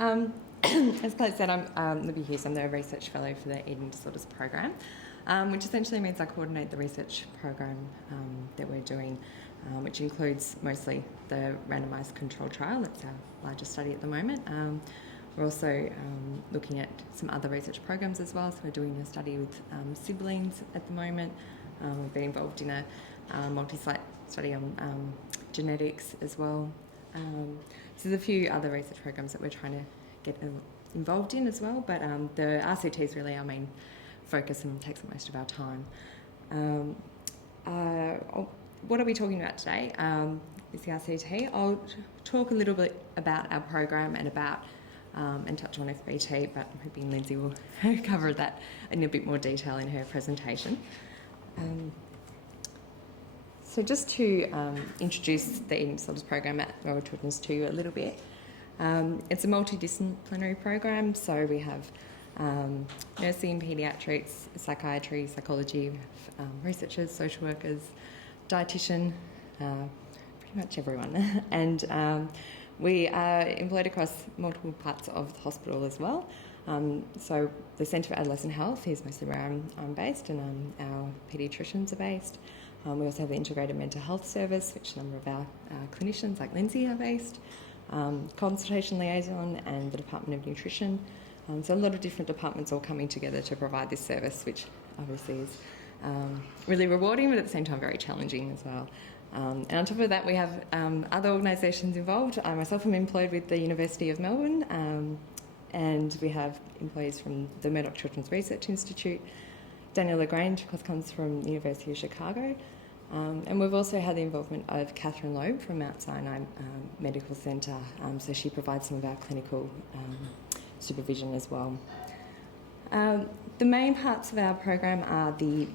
As Claire said, I'm Libby Hughes. I'm the Research Fellow for the Eating Disorders Program, which essentially means I coordinate the research program that we're doing, which includes mostly the randomised controlled trial. That's our largest study at the moment. We're also looking at some other research programs as well. So we're doing a study with siblings at the moment. We've been involved in a multi-site study on genetics as well. So there's a few other research programs that we're trying to get involved in as well, but the RCT is really our main focus and takes up most of our time. What are we talking about today? Is the RCT. I'll talk a little bit about our program and about and touch on FBT, but I'm hoping Lindsay will cover that in a bit more detail in her presentation. So just to introduce the Eating Disorders Program at Royal Children's to you a little bit. It's a multidisciplinary program, so we have nursing, paediatrics, psychiatry, psychology, researchers, social workers, dietitian, pretty much everyone. And we are employed across multiple parts of the hospital as well. So the Centre for Adolescent Health is mostly where I'm based, and our paediatricians are based. We also have the Integrated Mental Health Service, which a number of our clinicians like Lindsay are based. Consultation liaison and the Department of Nutrition. So a lot of different departments all coming together to provide this service, which obviously is really rewarding, but at the same time very challenging as well. And on top of that, we have other organisations involved. I myself am employed with the University of Melbourne, and we have employees from the Murdoch Children's Research Institute. Daniel Lagrange, of course, comes from the University of Chicago. And we've also had the involvement of Catherine Loeb from Mount Sinai Medical Centre, so she provides some of our clinical supervision as well. The main parts of our program are the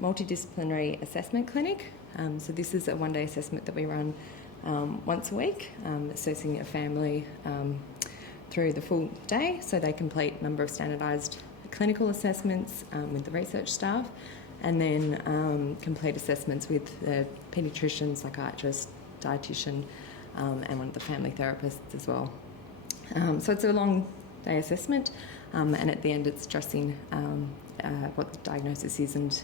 multidisciplinary assessment clinic. So this is a one-day assessment that we run once a week, assessing a family through the full day, so they complete a number of standardised clinical assessments with the research staff, and then complete assessments with the paediatrician, psychiatrist, dietitian, and one of the family therapists as well. So it's a long day assessment, and at the end it's addressing what the diagnosis is and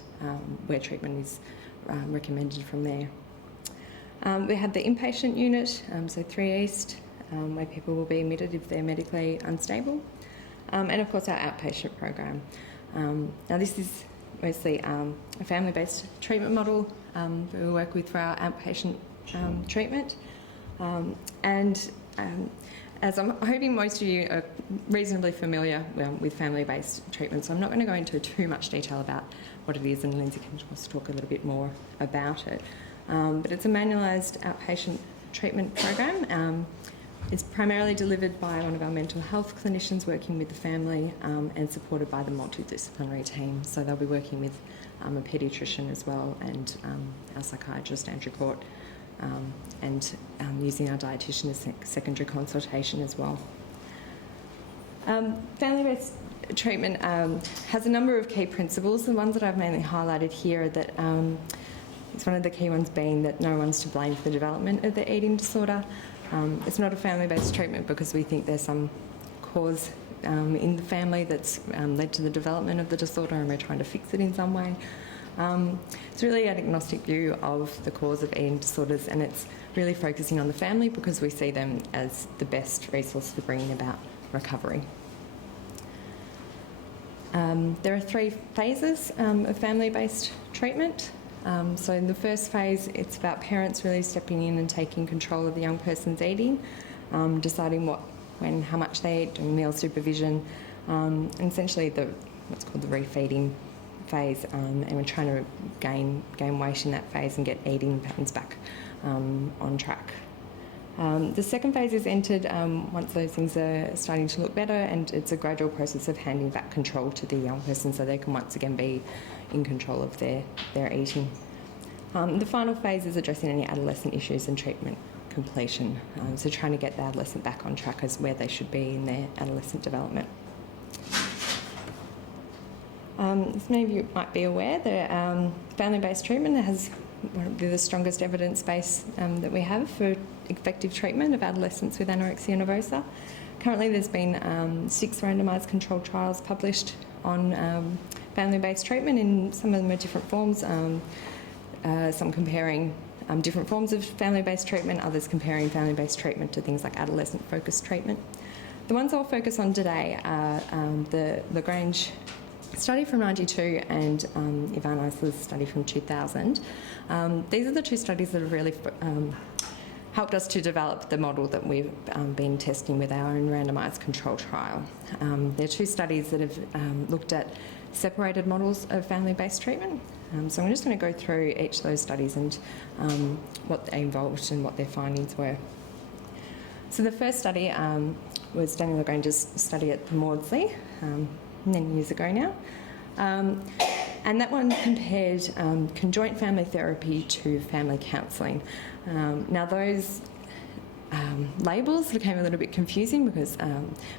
where treatment is recommended from there. We have the inpatient unit, so 3 East, where people will be admitted if they're medically unstable, and of course our outpatient program. Now this is mostly a family-based treatment model that we work with for our outpatient treatment. As I'm hoping most of you are reasonably familiar with family-based treatment, so I'm not going to go into too much detail about what it is, and Lindsay can just talk a little bit more about it. But it's a manualised outpatient treatment program. It's primarily delivered by one of our mental health clinicians working with the family and supported by the multidisciplinary team. So they'll be working with a paediatrician as well, and our psychiatrist, Andrew Court, and using our dietitian as secondary consultation as well. Family-based treatment has a number of key principles. The ones that I've mainly highlighted here are that it's one of the key ones being that no one's to blame for the development of the eating disorder. It's not a family-based treatment because we think there's some cause in the family that's led to the development of the disorder, and we're trying to fix it in some way. It's really an agnostic view of the cause of eating disorders, and it's really focusing on the family because we see them as the best resource for bringing about recovery. There are 3 phases of family-based treatment. So in the first phase, it's about parents really stepping in and taking control of the young person's eating, deciding what, when, how much they eat, doing meal supervision, and essentially what's called the refeeding phase, and we're trying to gain weight in that phase and get eating patterns back on track. The second phase is entered once those things are starting to look better, and it's a gradual process of handing back control to the young person so they can once again be in control of their eating. The final phase is addressing any adolescent issues and treatment completion, so trying to get the adolescent back on track as where they should be in their adolescent development. As many of you might be aware, the family-based treatment has one of the strongest evidence base that we have for effective treatment of adolescents with anorexia nervosa. Currently there's been 6 randomised controlled trials published on family-based treatment, and some of them are different forms, some comparing different forms of family-based treatment, others comparing family-based treatment to things like adolescent-focused treatment. The ones I'll focus on today are the Lagrange study from 92 and Ivan Eisler's study from 2000. These are the 2 studies that have really helped us to develop the model that we've been testing with our own randomised control trial. They're 2 studies that have looked at separated models of family-based treatment. So I'm just going to go through each of those studies and what they involved and what their findings were. So the first study was Daniel Lagrange's study at Maudsley, many years ago now. And that one compared conjoint family therapy to family counselling. Now those labels became a little bit confusing because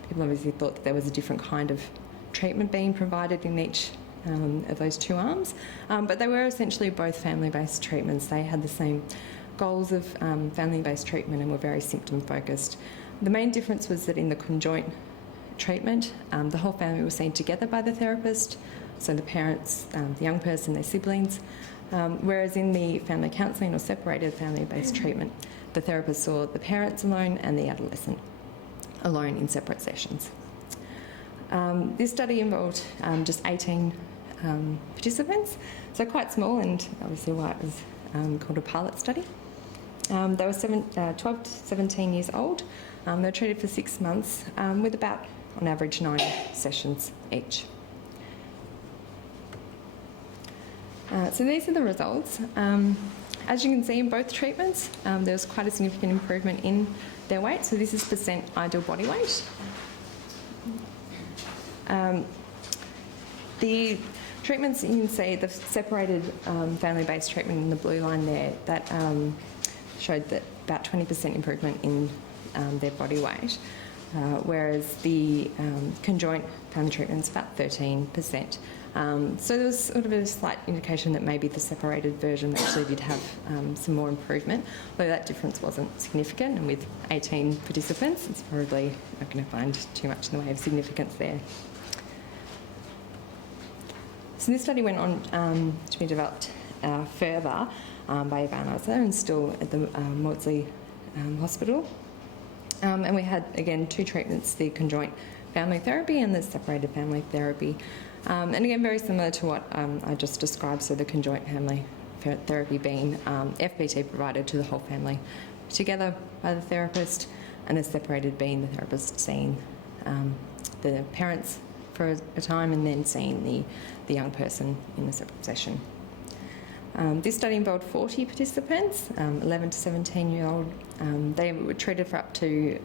people obviously thought that there was a different kind of treatment being provided in each of those 2 arms, but they were essentially both family-based treatments. They had the same goals of family-based treatment and were very symptom-focused. The main difference was that in the conjoint treatment, the whole family was seen together by the therapist, so the parents, the young person, their siblings, whereas in the family counselling or separated family-based treatment, the therapist saw the parents alone and the adolescent alone in separate sessions. This study involved just 18 participants, so quite small, and obviously why it was called a pilot study. They were 12 to 17 years old. They were treated for 6 months with about, on average, 9 sessions each. So these are the results. As you can see in both treatments, there was quite a significant improvement in their weight. So this is percent ideal body weight. The treatments, you can see the separated family-based treatment in the blue line there, that showed that about 20% improvement in their body weight, whereas the conjoint family treatment is about 13%. So there was sort of a slight indication that maybe the separated version actually did have some more improvement, although that difference wasn't significant, and with 18 participants it's probably not going to find too much in the way of significance there. So this study went on to be developed further by Ivan Eisler and still at the Maudsley Hospital. And we had, again, 2 treatments, the conjoint family therapy and the separated family therapy. And again, very similar to what I just described, so the conjoint family therapy being FBT provided to the whole family together by the therapist, and the separated being the therapist seeing the parents for a time and then seeing the young person in a separate session. This study involved 40 participants, 11 to 17-year-old. They were treated for up to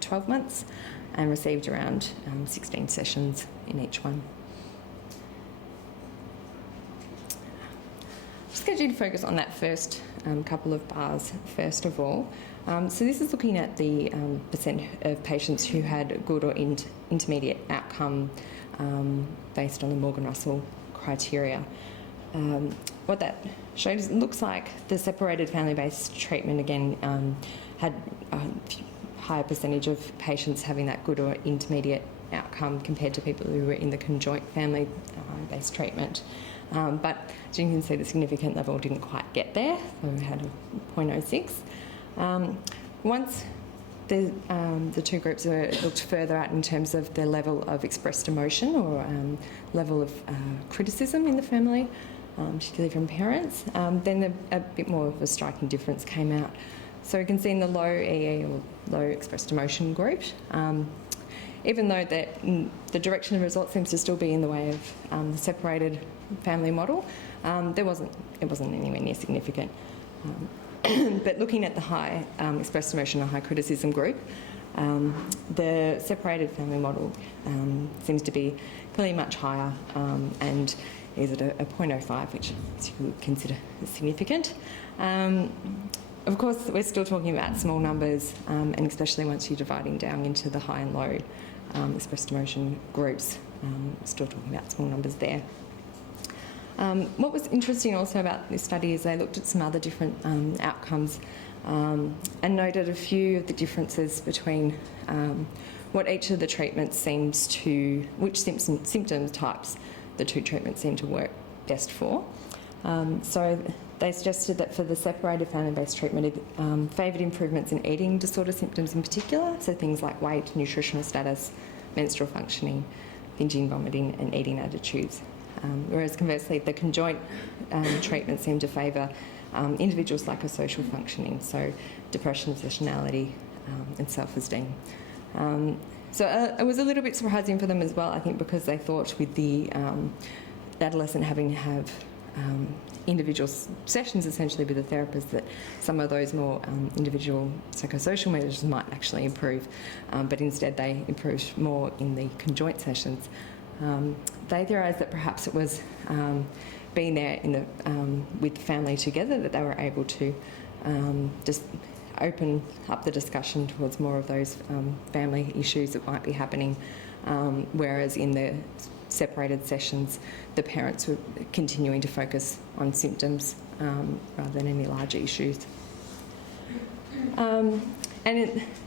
12 months and received around 16 sessions in each one. Just get you to focus on that first couple of bars first of all. So this is looking at the percent of patients who had good or intermediate outcome based on the Morgan-Russell criteria. What that showed is it looks like the separated family-based treatment again had a higher percentage of patients having that good or intermediate outcome compared to people who were in the conjoint family-based treatment. But as you can see, the significant level didn't quite get there, so we had a 0.06. Once the 2 groups were looked further at in terms of their level of expressed emotion or level of criticism in the family, particularly from parents, then a bit more of a striking difference came out. So you can see in the low EE or low expressed emotion group, even though the direction of the result seems to still be in the way of the separated family model, it wasn't anywhere near significant. But looking at the high expressed emotion or high criticism group, the separated family model seems to be clearly much higher and is at a 0.05, which you would consider significant. Of course, we're still talking about small numbers, and especially once you're dividing down into the high and low expressed emotion groups, still talking about small numbers there. What was interesting also about this study is they looked at some other different outcomes and noted a few of the differences between what each of the treatments seems to, which symptom types the two treatments seem to work best for. So they suggested that for the separated family-based treatment, it favoured improvements in eating disorder symptoms in particular, so things like weight, nutritional status, menstrual functioning, binging, vomiting and eating attitudes. Whereas conversely, the conjoint treatment seemed to favour individual psychosocial functioning, so depression, obsessionality and self-esteem. So it was a little bit surprising for them as well, I think, because they thought with the adolescent having to have individual sessions essentially with the therapist, that some of those more individual psychosocial measures might actually improve, but instead they improved more in the conjoint sessions. They theorised that perhaps it was being there in the, with the family together that they were able to just open up the discussion towards more of those family issues that might be happening, whereas in the separated sessions the parents were continuing to focus on symptoms rather than any larger issues.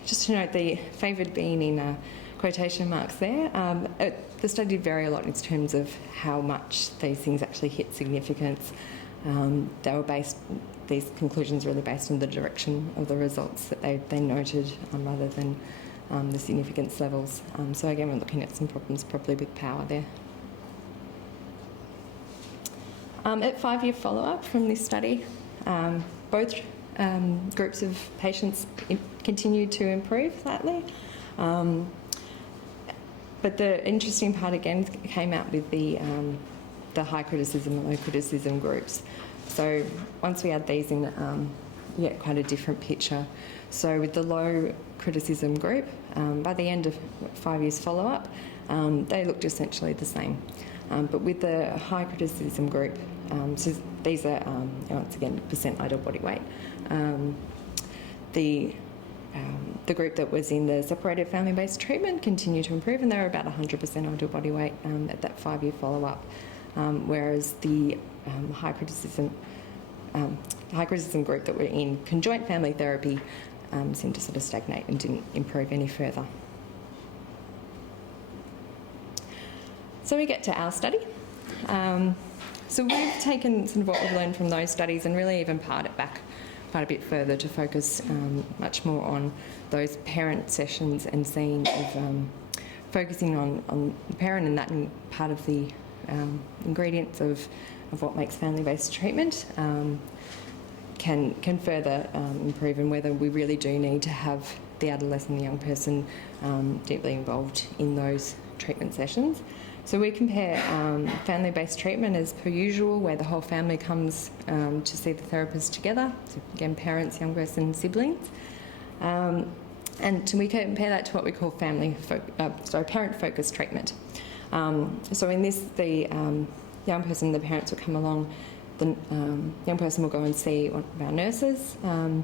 Just to note, the favoured being in quotation marks there, the study did vary a lot in terms of how much these things actually hit significance. These conclusions were really based on the direction of the results that they noted rather than the significance levels. So again, we're looking at some problems probably with power there. At 5-year follow-up from this study, both groups of patients continued to improve slightly. But the interesting part again came out with the high criticism and low criticism groups. So once we add these in, you get quite a different picture. So with the low criticism group, by the end of 5 years follow-up, they looked essentially the same. But with the high criticism group, so these are, once again, percent ideal body weight, the group that was in the separated family-based treatment continued to improve, and they were about 100% ideal body weight at that 5-year follow-up, whereas the high criticism group that were in conjoint family therapy seemed to sort of stagnate and didn't improve any further. So we get to our study. So we've taken sort of what we've learned from those studies and really even pared it back quite a bit further to focus much more on those parent sessions and seeing if focusing on the parent and that part of the ingredients of what makes family-based treatment can further improve, and whether we really do need to have the adolescent, the young person, deeply involved in those treatment sessions. So we compare family-based treatment as per usual, where the whole family comes to see the therapist together, so again parents, young person, siblings. And we compare that to what we call parent-focused treatment. So in this, the young person, the parents will come along, the young person will go and see one of our nurses, and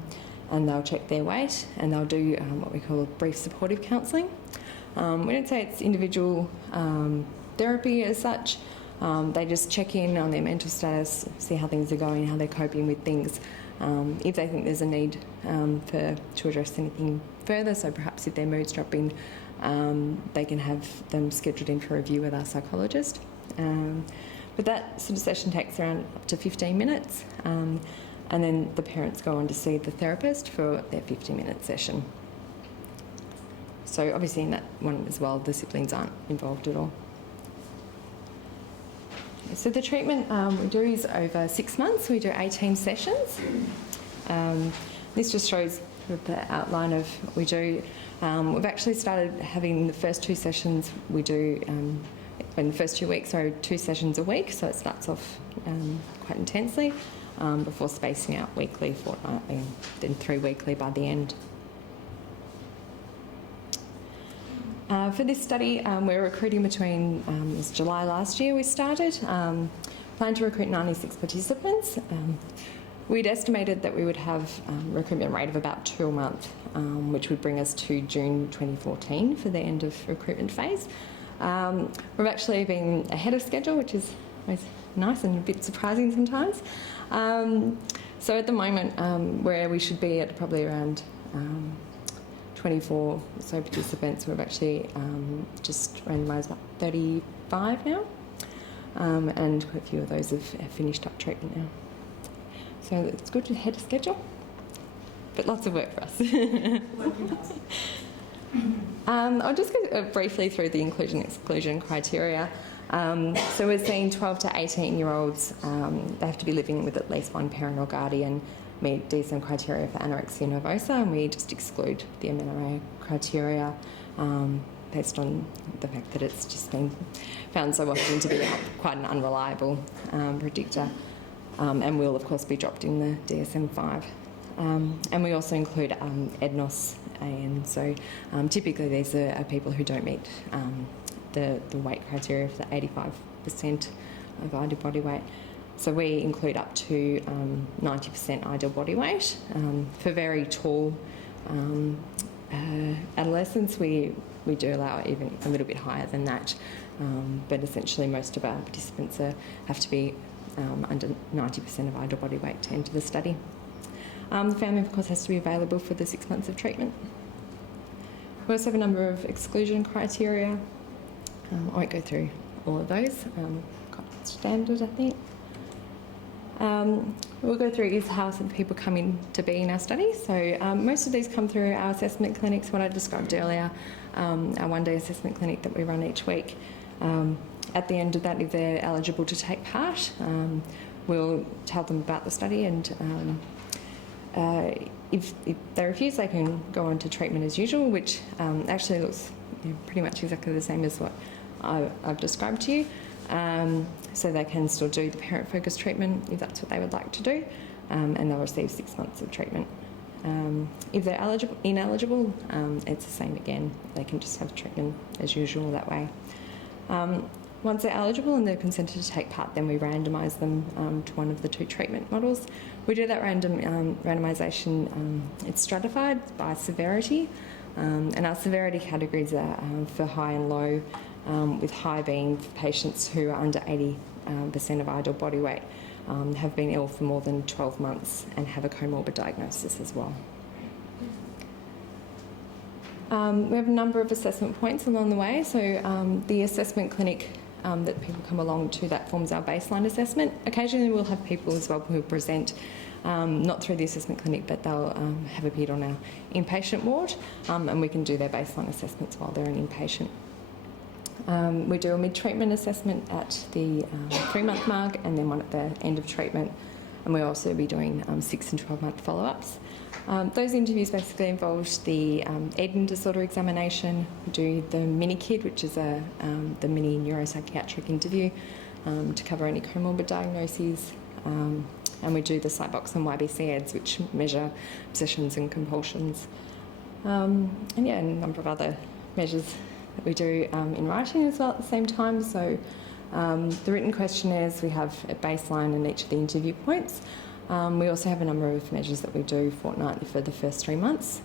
they'll check their weight, and they'll do what we call brief supportive counselling. We don't say it's individual therapy as such. They just check in on their mental status, see how things are going, how they're coping with things. If they think there's a need to address anything further, so perhaps if their mood's dropping, they can have them scheduled in for review with our psychologist. But that sort of session takes around up to 15 minutes, and then the parents go on to see the therapist for their 15-minute session. So obviously in that one as well, the siblings aren't involved at all. So the treatment we do is over 6 months. We do 18 sessions. This just shows the outline of what we do. We've actually started having the first 2 sessions we do in the first 2 weeks, so 2 sessions a week, so it starts off quite intensely before spacing out weekly, fortnightly, and then 3 weekly by the end. For this study, we're recruiting between, it was July last year we started, planned to recruit 96 participants. We'd estimated that we would have a recruitment rate of about 2 a month, which would bring us to June 2014 for the end of recruitment phase. We've actually been ahead of schedule, which is always nice and a bit surprising sometimes. So at the moment, where we should be at probably around 24 or so participants. We've actually just randomised about 35 now, and quite a few of those have finished up treatment now. So it's good to ahead of schedule, but lots of work for us. I'll just go briefly through the inclusion-exclusion criteria. So we're seeing 12 to 18-year-olds, they have to be living with at least one parent or guardian, meet DSM criteria for anorexia nervosa, and we just exclude the amenorrhea criteria based on the fact that it's just been found so often to be quite an unreliable predictor, and will of course be dropped in the DSM-5. And we also include EDNOS AN, so typically these are people who don't meet the weight criteria for the 85% of ideal body weight. So we include up to 90% ideal body weight. For very tall adolescents, we do allow even a little bit higher than that, but essentially most of our participants have to be under 90% of ideal body weight to enter the study. The family, of course, has to be available for the 6 months of treatment. We also have a number of exclusion criteria. I won't go through all of those, quite standard, I think. We'll go through is how some people come in to be in our study. So most of these come through our assessment clinics, what I described earlier, our one-day assessment clinic that we run each week. At the end of that, if they're eligible to take part, we'll tell them about the study, and if they refuse, they can go on to treatment as usual, which actually looks pretty much exactly the same as what I've described to you. So they can still do the parent-focused treatment if that's what they would like to do, and they'll receive 6 months of treatment. If they're ineligible, it's the same again. They can just have treatment as usual that way. Once they're eligible and they're consented to take part, then we randomise them to one of the 2 treatment models. We do that randomisation, it's stratified by severity, and our severity categories are for high and low, with high being for patients who are under 80% of ideal body weight, have been ill for more than 12 months and have a comorbid diagnosis as well. We have a number of assessment points along the way. So the assessment clinic that people come along to, that forms our baseline assessment. Occasionally we'll have people as well who present not through the assessment clinic, but they'll have appeared on our inpatient ward, and we can do their baseline assessments while they're an inpatient. We do a mid-treatment assessment at the 3-month mark, and then one at the end of treatment, and we'll also be doing 6 and 12-month follow-ups. Those interviews basically involved the eating disorder examination. We do the mini-KID, which is the mini neuropsychiatric interview to cover any comorbid diagnoses, and we do the Cybox and YBC-EDS, which measure obsessions and compulsions, and a number of other measures that we do in writing as well at the same time. So the written questionnaires we have at baseline and each of the interview points. We also have a number of measures that we do fortnightly for the first 3 months.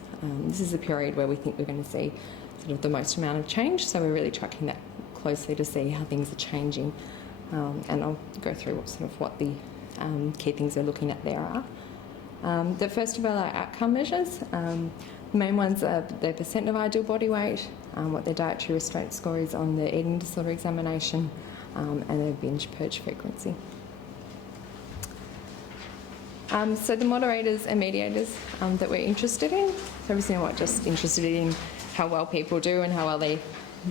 This is a period where we think we're going to see sort of the most amount of change, so we're really tracking that closely to see how things are changing, and I'll go through what the key things we're looking at there are. The first of all are outcome measures. The main ones are their percent of ideal body weight, what their dietary restraint score is on the eating disorder examination, and their binge purge frequency. So the moderators and mediators that we're interested in, so obviously we're not just interested in how well people do and how well they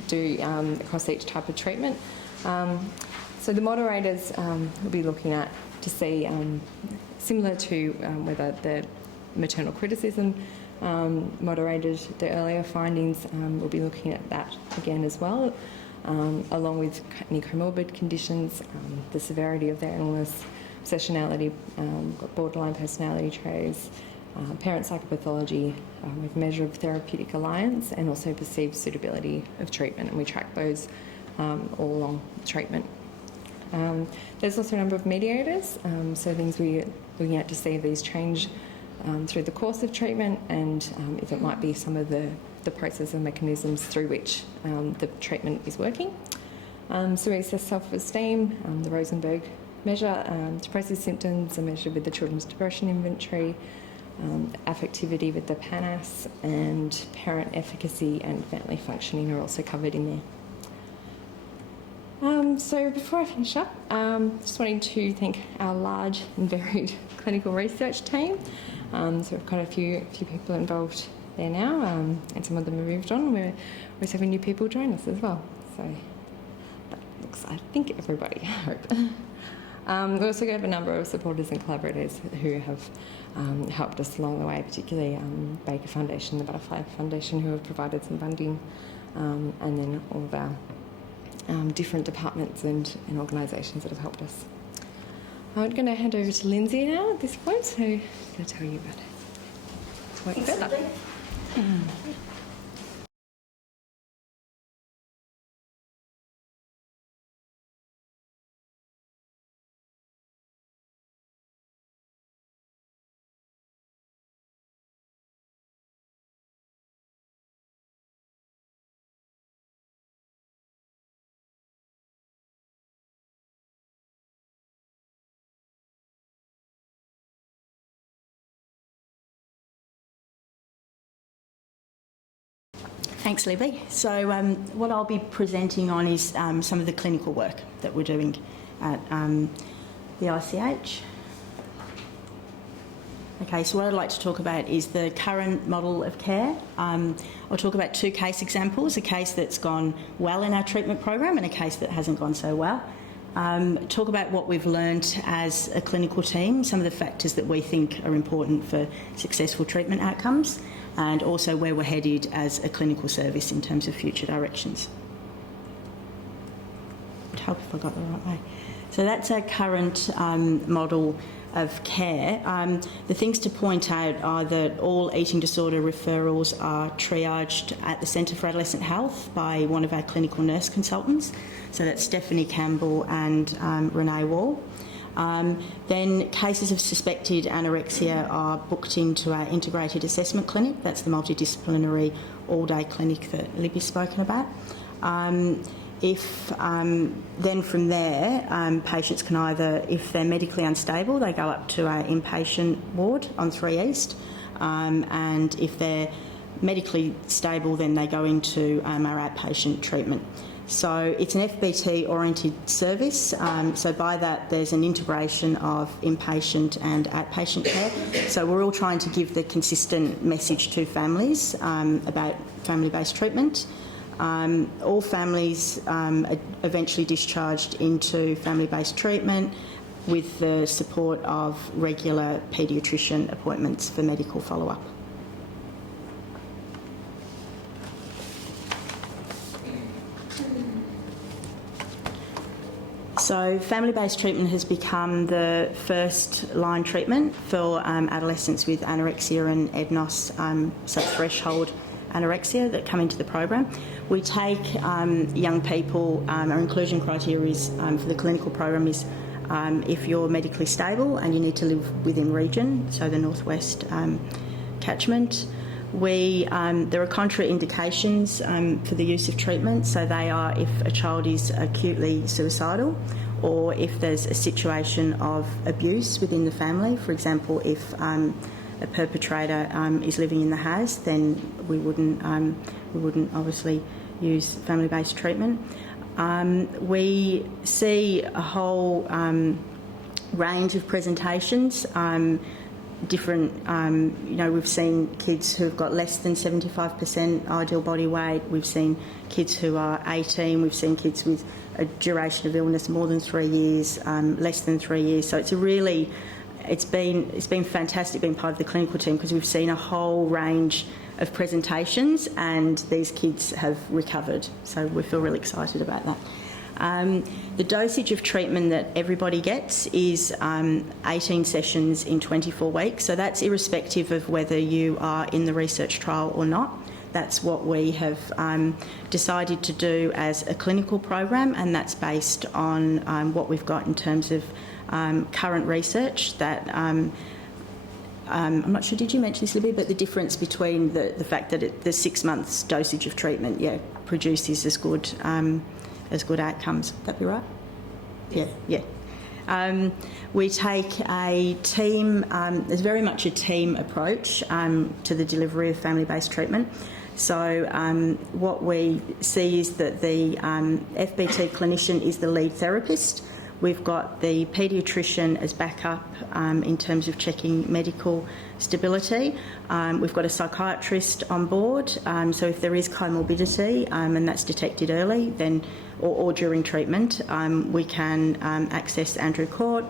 do across each type of treatment. So the moderators we'll be looking at to see, similar to whether the maternal criticism moderated the earlier findings, we'll be looking at that again as well, along with any comorbid conditions, the severity of their illness, obsessionality, borderline personality traits, parent psychopathology, with measure of therapeutic alliance, and also perceived suitability of treatment, and we track those all along treatment. There's also a number of mediators, so things we're looking at to see if these change through the course of treatment, and if it might be some of the process and mechanisms through which the treatment is working. So we assess self-esteem, the Rosenberg measure, depressive symptoms are measured with the Children's Depression Inventory, affectivity with the PANAS, and parent efficacy and family functioning are also covered in there. So before I finish up, just wanting to thank our large and varied clinical research team. So we've got a few people involved there now, and some of them have moved on. We're always having new people join us as well. So that looks, I think, everybody, I hope. We also have a number of supporters and collaborators who have helped us along the way, particularly Baker Foundation, the Butterfly Foundation, who have provided some funding, and then all of our different departments and organisations that have helped us. I'm going to hand over to Lindsay now at this point, so I'm going to tell you about it. Work further. Thanks, Libby. So what I'll be presenting on is some of the clinical work that we're doing at the ICH. Okay, so what I'd like to talk about is the current model of care. I'll talk about two case examples, a case that's gone well in our treatment program and a case that hasn't gone so well. Talk about what we've learned as a clinical team, some of the factors that we think are important for successful treatment outcomes, and also where we're headed as a clinical service in terms of future directions. I hope if I got the right way. So that's our current model of care. The things to point out are that all eating disorder referrals are triaged at the Centre for Adolescent Health by one of our clinical nurse consultants. So that's Stephanie Campbell and Renee Wall. Then cases of suspected anorexia are booked into our integrated assessment clinic. That's the multidisciplinary all-day clinic that Libby's spoken about. Then from there, patients can either, if they're medically unstable, they go up to our inpatient ward on 3 East, and if they're medically stable, then they go into our outpatient treatment. So it's an FBT-oriented service, so by that there's an integration of inpatient and outpatient care. So we're all trying to give the consistent message to families about family-based treatment. All families are eventually discharged into family-based treatment with the support of regular paediatrician appointments for medical follow-up. So family-based treatment has become the first-line treatment for adolescents with anorexia and EDNOS, so threshold anorexia that come into the program. We take young people, our inclusion criteria is, for the clinical program is if you're medically stable and you need to live within region, so the northwest catchment. There are contraindications for the use of treatment, so they are if a child is acutely suicidal or if there's a situation of abuse within the family. For example, if a perpetrator is living in the house, then we wouldn't obviously use family-based treatment. We see a whole range of presentations. Different, we've seen kids who've got less than 75% ideal body weight. We've seen kids who are 18. We've seen kids with a duration of illness more than 3 years, less than 3 years. So it's been fantastic being part of the clinical team because we've seen a whole range of presentations and these kids have recovered. So we feel really excited about that. The dosage of treatment that everybody gets is 18 sessions in 24 weeks. So that's irrespective of whether you are in the research trial or not. That's what we have decided to do as a clinical program, and that's based on what we've got in terms of current research that I'm not sure, did you mention this, Libby, but the difference between the fact that the 6 months dosage of treatment, produces as good outcomes. Would that be right? Yes. Yeah. We take a team, there's very much a team approach to the delivery of family-based treatment. So what we see is that the FBT clinician is the lead therapist. We've got the paediatrician as backup in terms of checking medical stability. We've got a psychiatrist on board, so if there is comorbidity and that's detected early, then or during treatment, we can access Andrew Court.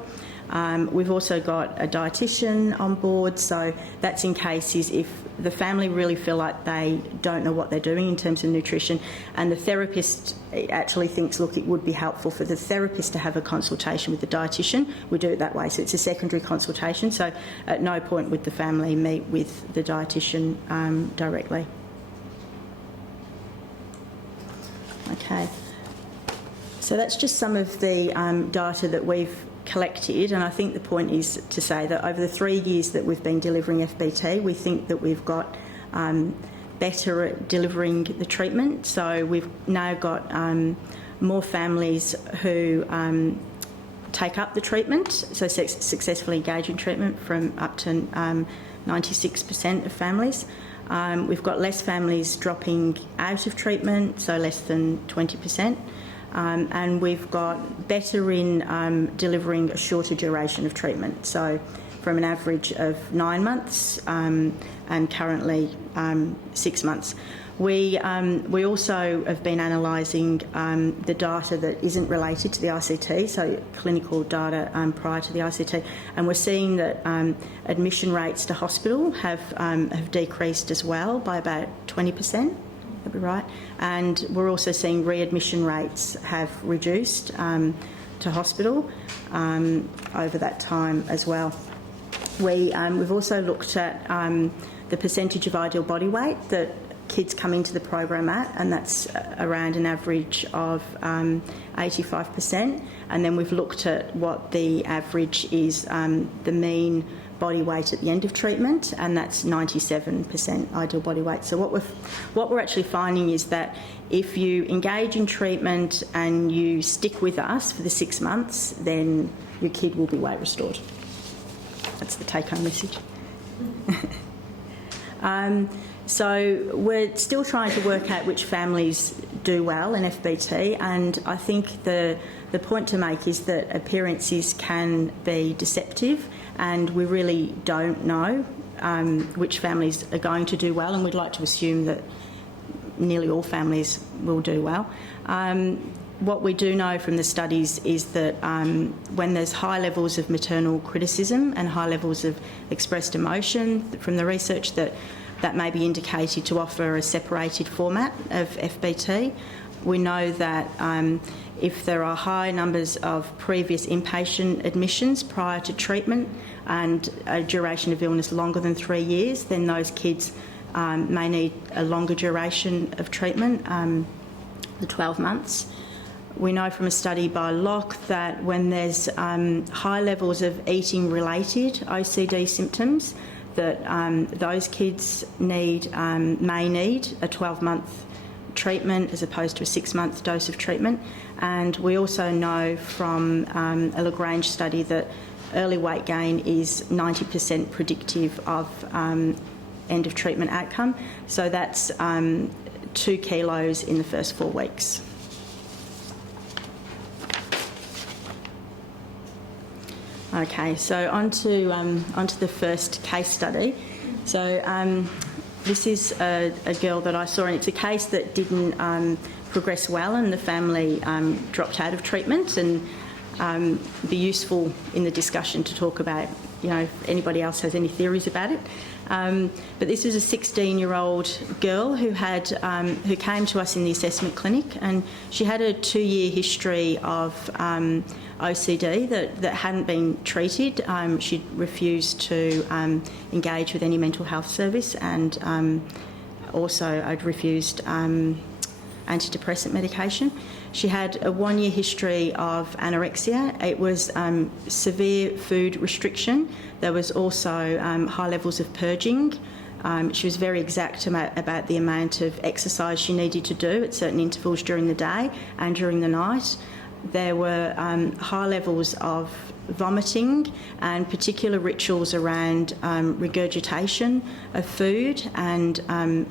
We've also got a dietitian on board, so that's in cases if the family really feel like they don't know what they're doing in terms of nutrition, and the therapist actually thinks, look, it would be helpful for the therapist to have a consultation with the dietitian. We do it that way, so it's a secondary consultation, so at no point would the family meet with the dietitian directly. Okay, so that's just some of the data that we've collected, and I think the point is to say that over the 3 years that we've been delivering FBT, we think that we've got better at delivering the treatment. So we've now got more families who take up the treatment, so successfully engage in treatment, from up to 96% of families. We've got less families dropping out of treatment, so less than 20%. And we've got better in delivering a shorter duration of treatment, so from an average of 9 months and currently 6 months. We also have been analysing the data that isn't related to the ICT, so clinical data prior to the ICT, and we're seeing that admission rates to hospital have decreased as well by about 20%. That'd be right. And we're also seeing readmission rates have reduced to hospital over that time as well. We've also looked at the percentage of ideal body weight that kids come into the program at, and that's around an average of 85%. And then we've looked at what the average is, the mean body weight at the end of treatment, and that's 97% ideal body weight. So what we're actually finding is that if you engage in treatment and you stick with us for the 6 months, then your kid will be weight restored. That's the take-home message. So we're still trying to work out which families do well in FBT, and I think the point to make is that appearances can be deceptive, and we really don't know which families are going to do well, and we'd like to assume that nearly all families will do well. What we do know from the studies is that when there's high levels of maternal criticism and high levels of expressed emotion from the research, that may be indicated to offer a separated format of FBT. We know that if there are high numbers of previous inpatient admissions prior to treatment and a duration of illness longer than 3 years, then those kids may need a longer duration of treatment, the 12 months. We know from a study by Locke that when there's high levels of eating-related OCD symptoms, that those kids may need a 12-month treatment as opposed to a 6-month dose of treatment. And we also know from a Lagrange study that early weight gain is 90% predictive of end of treatment outcome. So that's 2 kilos in the first 4 weeks. Okay, so on to the first case study. So this is a girl that I saw, and it's a case that didn't progress well, and the family dropped out of treatment, and be useful in the discussion to talk about, if anybody else has any theories about it. But this was a 16-year-old girl who came to us in the assessment clinic, and she had a 2-year history of OCD that hadn't been treated. She'd refused to engage with any mental health service, and also I'd refused antidepressant medication. She had a 1-year history of anorexia. It was severe food restriction. There was also high levels of purging. She was very exact about the amount of exercise she needed to do at certain intervals during the day and during the night. there were high levels of vomiting and particular rituals around regurgitation of food and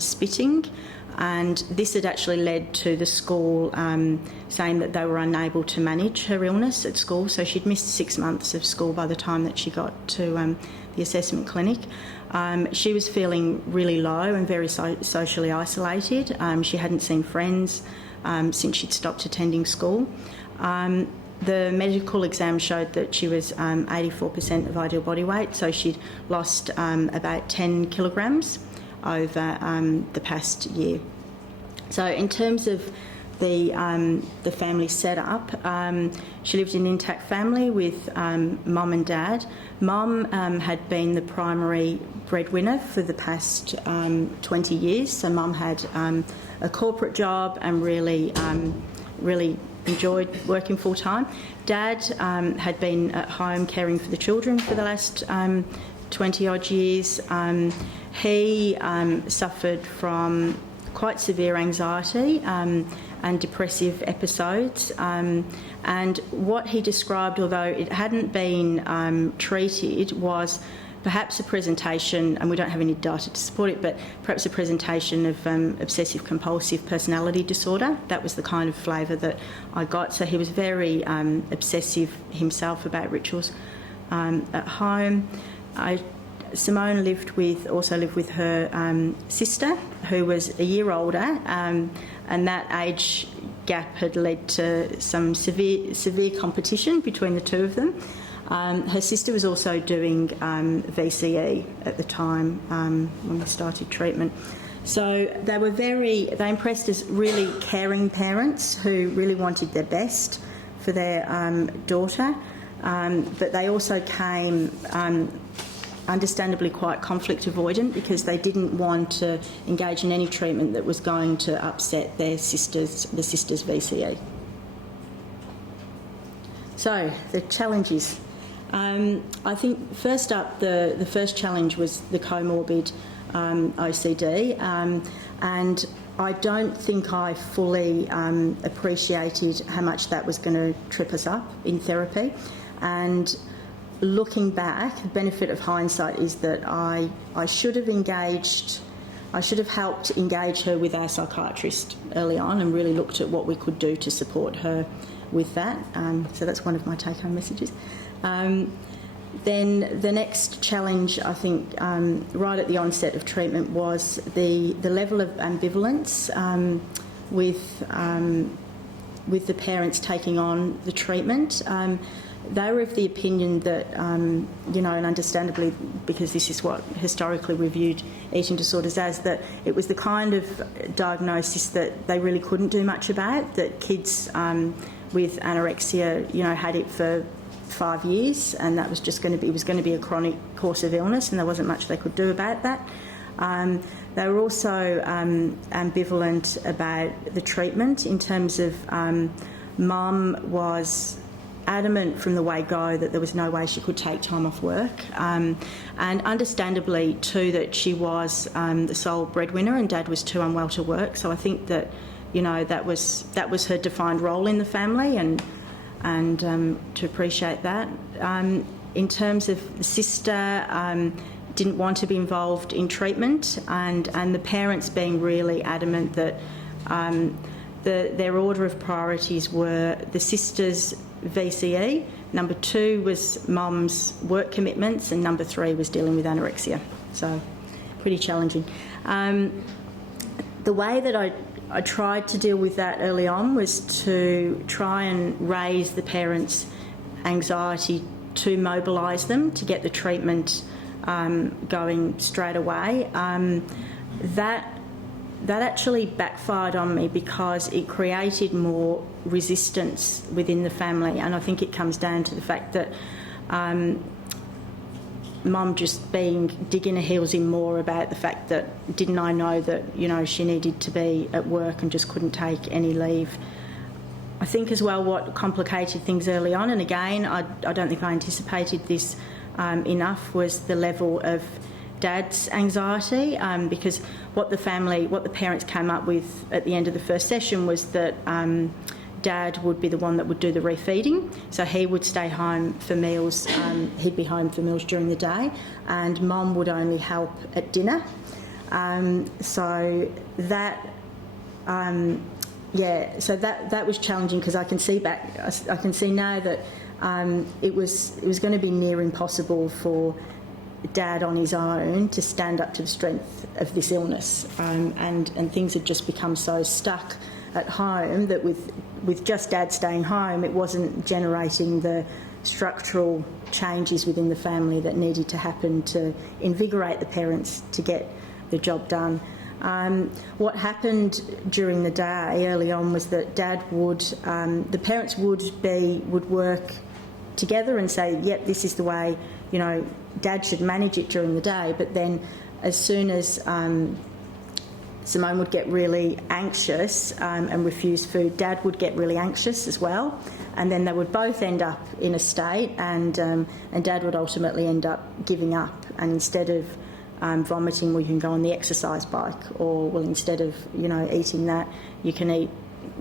spitting. And this had actually led to the school saying that they were unable to manage her illness at school. So she'd missed 6 months of school by the time that she got to the assessment clinic. She was feeling really low and very socially isolated. She hadn't seen friends since she'd stopped attending school. The medical exam showed that she was 84% of ideal body weight, so she'd lost about 10 kilograms over the past year. So in terms of the family setup, she lived in an intact family with mum and dad. Mum had been the primary breadwinner for the past 20 years, so mum had a corporate job and really enjoyed working full time. Dad had been at home caring for the children for the last 20 odd years. He suffered from quite severe anxiety and depressive episodes. And what he described, although it hadn't been treated, was perhaps a presentation, and we don't have any data to support it, but perhaps a presentation of obsessive-compulsive personality disorder. That was the kind of flavour that I got. So he was very obsessive himself about rituals at home. Simone also lived with her sister, who was a year older, and that age gap had led to some severe competition between the two of them. Her sister was also doing VCE at the time when we started treatment. So they impressed as really caring parents who really wanted their best for their daughter, but they also came understandably quite conflict avoidant because they didn't want to engage in any treatment that was going to upset the sister's VCE. So the challenges. I think first up, the first challenge was the comorbid OCD, and I don't think I fully appreciated how much that was going to trip us up in therapy. And looking back, the benefit of hindsight is that I should have helped engage her with our psychiatrist early on and really looked at what we could do to support her with that. So that's one of my take-home messages. Then the next challenge, I think, right at the onset of treatment was the level of ambivalence with the parents taking on the treatment. They were of the opinion that, and understandably, because this is what historically we viewed eating disorders as, that it was the kind of diagnosis that they really couldn't do much about, that kids with anorexia, had it for 5 years, and that was going to be a chronic course of illness, and there wasn't much they could do about that. They were also ambivalent about the treatment in terms of mum was adamant from the word go that there was no way she could take time off work, and understandably too that she was the sole breadwinner and dad was too unwell to work. So I think that that was her defined role in the family, and to appreciate that. In terms of the sister, didn't want to be involved in treatment, and the parents being really adamant that their order of priorities were the sister's VCE, number 2 was mum's work commitments, and number 3 was dealing with anorexia. So pretty challenging. The way that I tried to deal with that early on was to try and raise the parents' anxiety to mobilise them to get the treatment going straight away. That actually backfired on me because it created more resistance within the family, and I think it comes down to the fact that mum just digging her heels in more about the fact that didn't I know that she needed to be at work and just couldn't take any leave. I think as well what complicated things early on, and again I don't think I anticipated this enough, was the level of dad's anxiety, because what the parents came up with at the end of the first session was that Dad would be the one that would do the refeeding. So he would stay home for meals. He'd be home for meals during the day, and Mum would only help at dinner. So that was challenging, because I can see now that it was going to be near impossible for Dad on his own to stand up to the strength of this illness, and things had just become so stuck at home that with just Dad staying home, it wasn't generating the structural changes within the family that needed to happen to invigorate the parents to get the job done. What happened during the day early on was that the parents would work together and say, yep, this is the way, Dad should manage it during the day. But then as soon as Simone would get really anxious and refuse food, Dad would get really anxious as well. And then they would both end up in a state, and Dad would ultimately end up giving up. And instead of vomiting, we can go on the exercise bike, or, well, instead of, eating that, you can eat,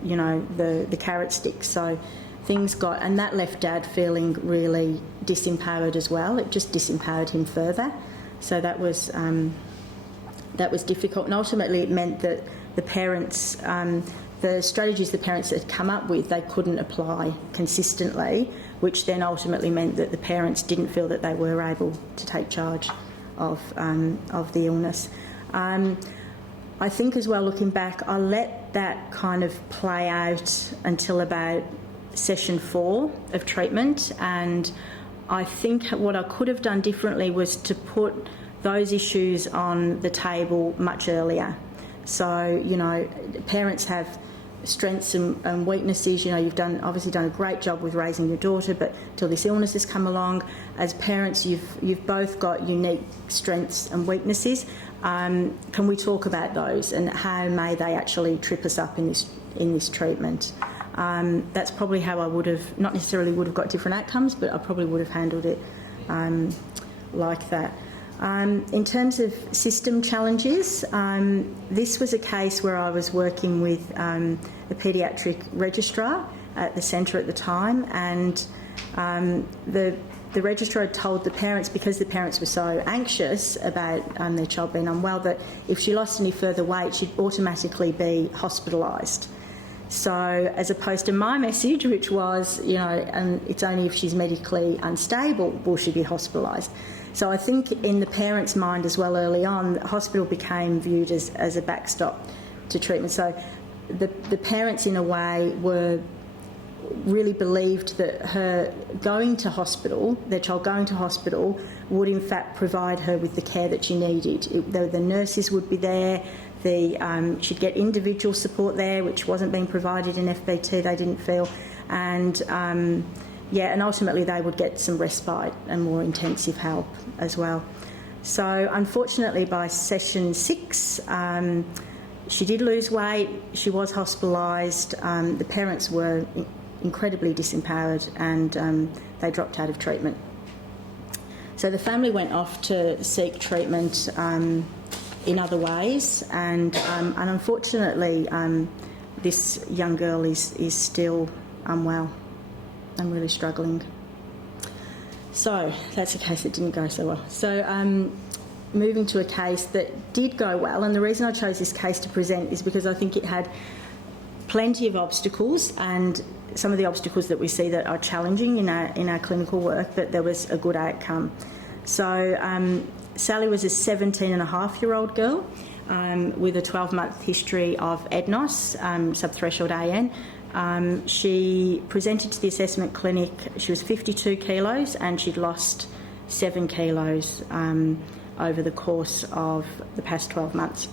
the carrot sticks. So and that left Dad feeling really disempowered as well. It just disempowered him further. So that was difficult, and ultimately it meant that the parents, the strategies the parents had come up with, they couldn't apply consistently, which then ultimately meant that the parents didn't feel that they were able to take charge of the illness. I think as well, looking back, I let that kind of play out until about session 4 of treatment, and I think what I could have done differently was to put those issues on the table much earlier. So, parents have strengths and weaknesses. You've obviously done a great job with raising your daughter, but till this illness has come along, as parents, you've both got unique strengths and weaknesses. Can we talk about those, and how may they actually trip us up in this treatment? That's probably how I would have, not necessarily would have got different outcomes, but I probably would have handled it like that. In terms of system challenges, this was a case where I was working with a paediatric registrar at the centre at the time, and the registrar had told the parents, because the parents were so anxious about their child being unwell, that if she lost any further weight, she'd automatically be hospitalised. So as opposed to my message, which was, it's only if she's medically unstable will she be hospitalised. So I think in the parents' mind as well early on, the hospital became viewed as a backstop to treatment. So the parents, in a way, really believed that her going to hospital, their child going to hospital, would in fact provide her with the care that she needed. The nurses would be there. She'd get individual support there, which wasn't being provided in FB2, they didn't feel. And ultimately they would get some respite and more intensive help as well. So unfortunately by session 6, she did lose weight, she was hospitalised, the parents were incredibly disempowered, and they dropped out of treatment. So the family went off to seek treatment in other ways, and unfortunately this young girl is still unwell and really struggling. So that's a case that didn't go so well. So moving to a case that did go well, and the reason I chose this case to present is because I think it had plenty of obstacles, and some of the obstacles that we see that are challenging in our clinical work, but there was a good outcome. So Sally was a 17-and-a-half-year-old girl with a 12-month history of EDNOS, subthreshold AN. She presented to the assessment clinic. She was 52 kilos and she'd lost 7 kilos over the course of the past 12 months.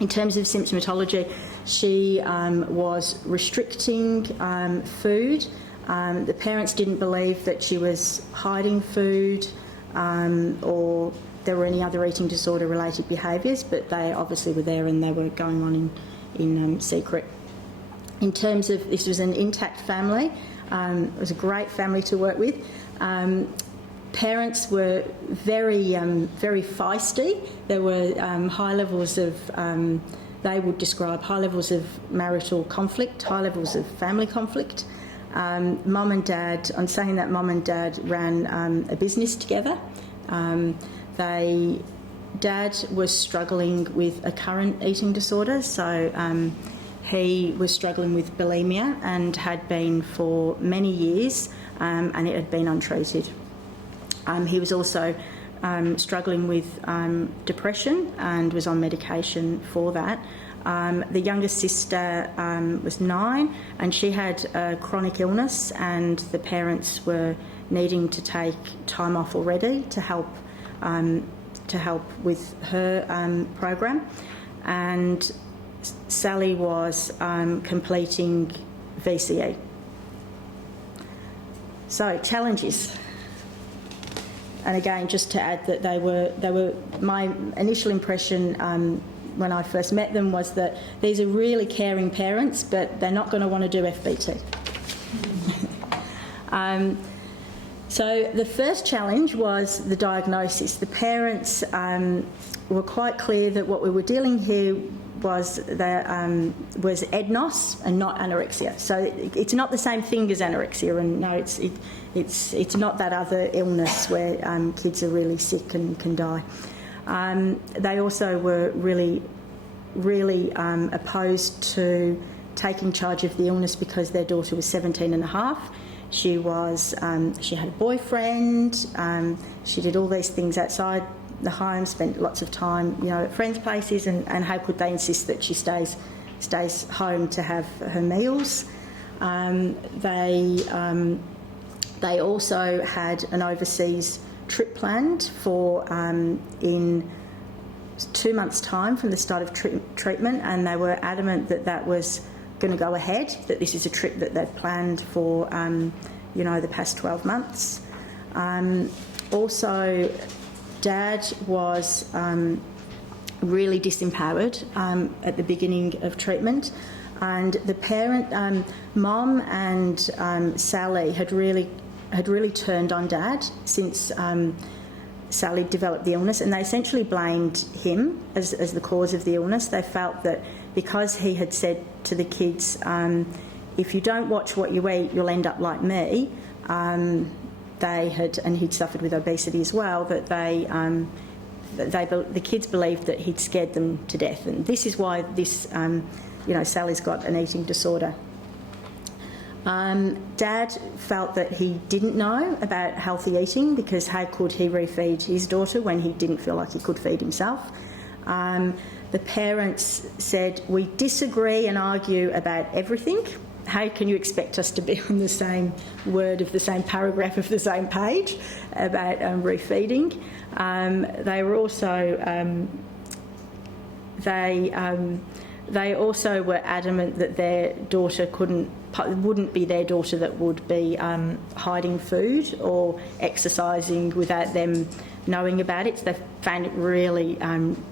In terms of symptomatology, she was restricting food. The parents didn't believe that she was hiding food or there were any other eating disorder related behaviours, but they obviously were there and they were going on in secret. In terms of, this was an intact family, it was a great family to work with. Parents were very feisty. There were high levels of they would describe high levels of marital conflict, high levels of family conflict. Mum and Dad, I'm saying that Mum and Dad ran a business together. Dad was struggling with a current eating disorder, so he was struggling with bulimia and had been for many years, and it had been untreated. He was also struggling with depression and was on medication for that. The youngest sister was 9, and she had a chronic illness, and the parents were needing to take time off already to help with her program. And Sally was completing VCE. So challenges. And again, just to add that they were my initial impression when I first met them was that these are really caring parents, but they're not going to want to do FBT. So the first challenge was the diagnosis. The parents were quite clear that what we were dealing here was EDNOS and not anorexia. So it's not the same thing as anorexia, and no, it's not that other illness where kids are really sick and can die. They also were really opposed to taking charge of the illness because their daughter was 17 and a half. She had a boyfriend. She did all these things outside the home, spent lots of time, at friends' places, and how could they insist that she stays home to have her meals? They also had an overseas trip planned for in 2 months' time from the start of treatment, and they were adamant that that was going to go ahead, that this is a trip that they'd planned for, the past 12 months. Also, Dad was really disempowered at the beginning of treatment, and the parent, Mum and Sally, had really turned on Dad since Sally developed the illness, and they essentially blamed him as the cause of the illness. They felt that because he had said to the kids, if you don't watch what you eat, you'll end up like me, and he'd suffered with obesity as well, that the kids believed that he'd scared them to death, and this is why Sally's got an eating disorder. Dad felt that he didn't know about healthy eating because how could he refeed his daughter when he didn't feel like he could feed himself? The parents said, we disagree and argue about everything. How can you expect us to be on the same word of the same paragraph of the same page about refeeding? They were also they also were adamant that their daughter wouldn't be their daughter that would be hiding food or exercising without them knowing about it. So they found it really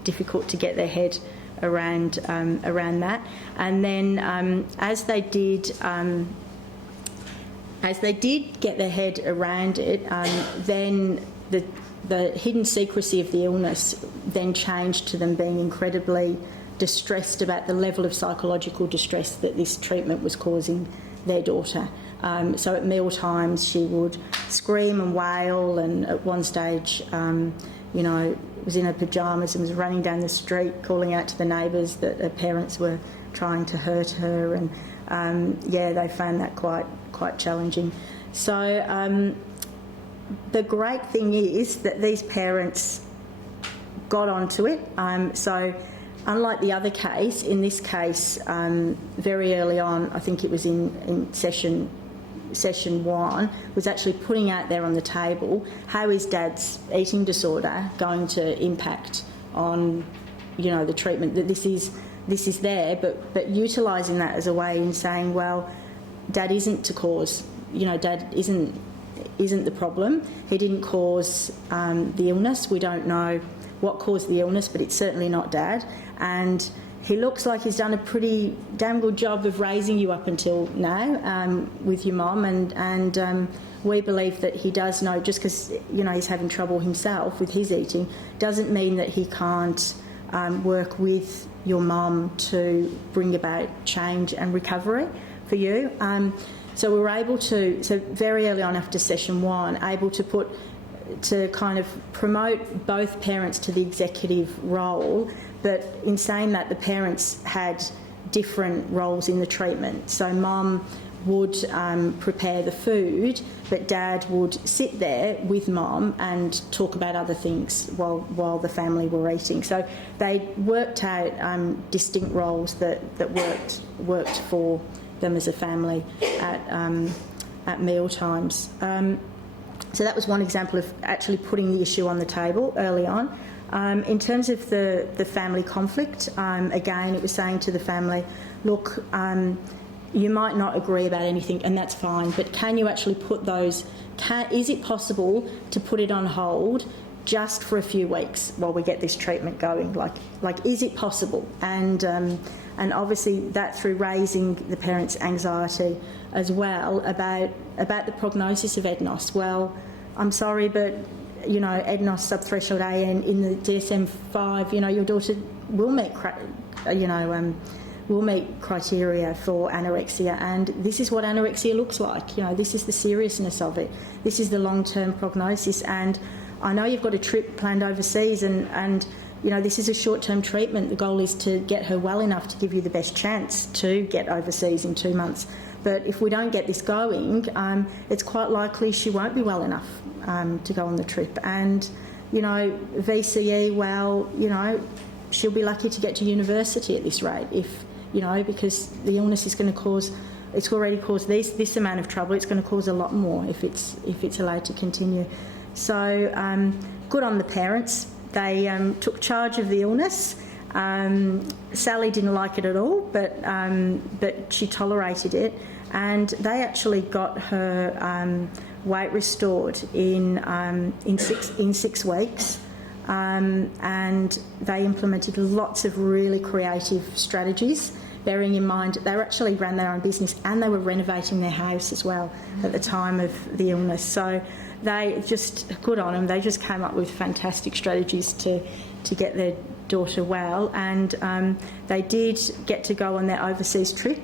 difficult to get their head around that. And then as they did get their head around it, then the hidden secrecy of the illness then changed to them being incredibly distressed about the level of psychological distress that this treatment was causing their daughter. So at meal times she would scream and wail, and at one stage, was in her pyjamas and was running down the street calling out to the neighbours that her parents were trying to hurt her, and they found that quite challenging. So the great thing is that these parents got onto it. So unlike the other case, in this case, very early on, I think it was in session 1, was actually putting out there on the table, how is Dad's eating disorder going to impact on, the treatment? That this is there, but utilising that as a way in saying, well, Dad isn't to cause, Dad isn't the problem. He didn't cause the illness. We don't know what caused the illness, but it's certainly not Dad. And he looks like he's done a pretty damn good job of raising you up until now with your mum, and we believe that he does know, just because he's having trouble himself with his eating, doesn't mean that he can't work with your mum to bring about change and recovery for you. So we were able to, so very early on after session 1, able to kind of promote both parents to the executive role, but in saying that, the parents had different roles in the treatment. So mum would prepare the food, but dad would sit there with mum and talk about other things while the family were eating. So they worked out distinct roles that worked for them as a family at meal times. So that was one example of actually putting the issue on the table early on. In terms of the family conflict, again, it was saying to the family, look, you might not agree about anything, and that's fine, but can you actually put those... is it possible to put it on hold just for a few weeks while we get this treatment going? Like is it possible? And obviously that through raising the parents' anxiety as well about the prognosis of EDNOS. Well, I'm sorry, but you know, EDNOS subthreshold AN in the DSM-5, you know, your daughter will meet will meet criteria for anorexia, and this is what anorexia looks like. You know, this is the seriousness of it. This is the long-term prognosis, and I know you've got a trip planned overseas, and you know, this is a short-term treatment. The goal is to get her well enough to give you the best chance to get overseas in 2 months. But if we don't get this going, it's quite likely she won't be well enough to go on the trip. And, you know, VCE, well, you know, she'll be lucky to get to university at this rate if, you know, because the illness is going to cause... It's already caused this amount of trouble. It's going to cause a lot more if it's allowed to continue. So good on the parents. They took charge of the illness. Sally didn't like it at all, but she tolerated it, and they actually got her weight restored in 6 weeks. And they implemented lots of really creative strategies, bearing in mind they actually ran their own business and they were renovating their house as well at the time of the illness. So they just, good on them, they just came up with fantastic strategies to get their daughter well, and they did get to go on their overseas trip,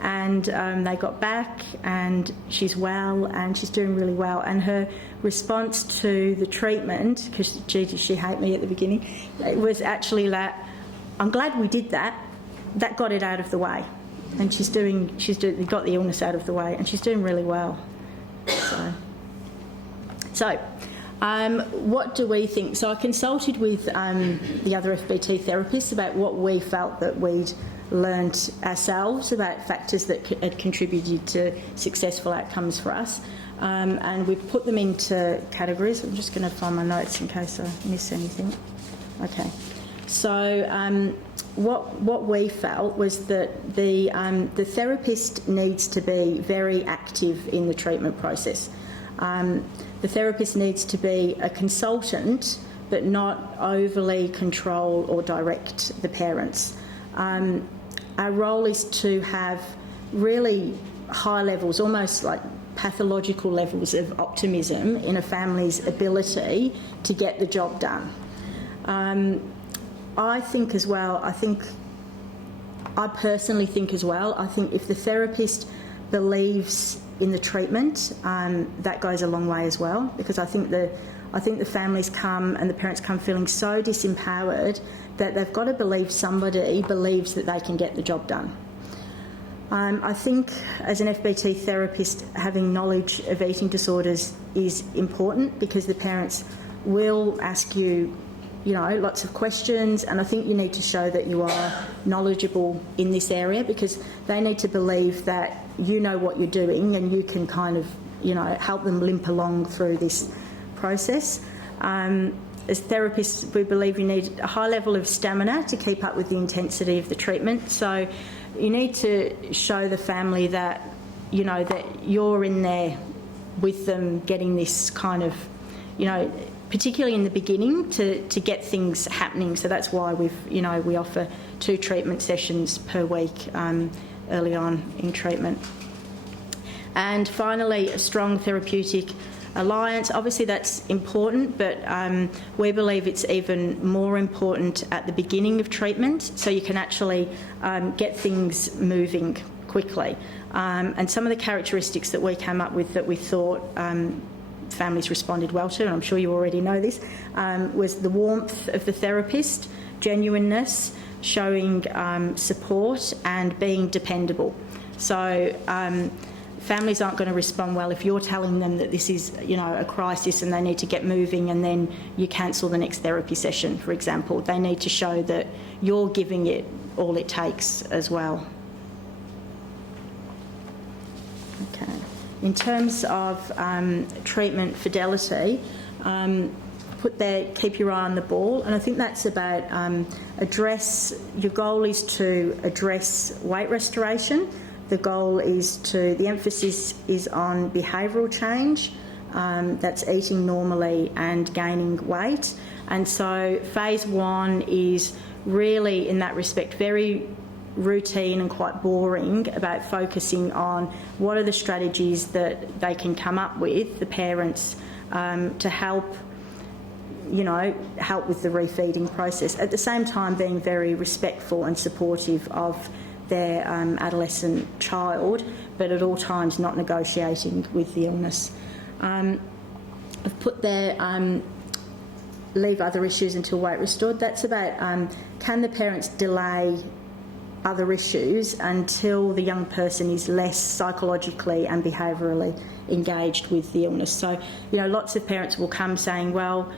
and they got back and she's well and she's doing really well. And her response to the treatment, because gee did she hate me at the beginning, it was actually that, I'm glad we did that got it out of the way, and she's got the illness out of the way and she's doing really well. So what do we think? So I consulted with the other FBT therapists about what we felt that we'd learnt ourselves about factors that had contributed to successful outcomes for us, and we've put them into categories. I'm just going to find my notes in case I miss anything. Okay, so what we felt was that the therapist needs to be very active in the treatment process. The therapist needs to be a consultant, but not overly control or direct the parents. Our role is to have really high levels, almost like pathological levels of optimism in a family's ability to get the job done. I personally think as well, I think if the therapist believes in the treatment, that goes a long way as well, because I think the families come and the parents come feeling so disempowered that they've got to believe somebody believes that they can get the job done. I think as an FBT therapist, having knowledge of eating disorders is important, because the parents will ask you, you know, lots of questions, and I think you need to show that you are knowledgeable in this area, because they need to believe that you know what you're doing and you can kind of, you know, help them limp along through this process. As therapists, we believe you need a high level of stamina to keep up with the intensity of the treatment. So you need to show the family that, you know, that you're in there with them, getting this kind of, you know, particularly in the beginning, to get things happening. So that's why we offer 2 treatment sessions per week early on in treatment. And finally, a strong therapeutic alliance. Obviously that's important, but we believe it's even more important at the beginning of treatment, so you can actually get things moving quickly. And some of the characteristics that we came up with that we thought families responded well to, and I'm sure you already know this, was the warmth of the therapist, genuineness, showing support and being dependable. So families aren't going to respond well if you're telling them that this is, a crisis and they need to get moving, and then you cancel the next therapy session, for example. They need to show that you're giving it all it takes as well. Okay. In terms of treatment fidelity, put there, keep your eye on the ball, and I think that's about your goal is to address weight restoration. The goal is the emphasis is on behavioural change, that's eating normally and gaining weight. And so phase 1 is really, in that respect, very routine and quite boring, about focusing on what are the strategies that they can come up with, the parents, to help with the refeeding process. At the same time, being very respectful and supportive of their adolescent child, but at all times not negotiating with the illness. I've put there, leave other issues until weight restored. That's about can the parents delay other issues until the young person is less psychologically and behaviourally engaged with the illness. So, lots of parents will come saying, well,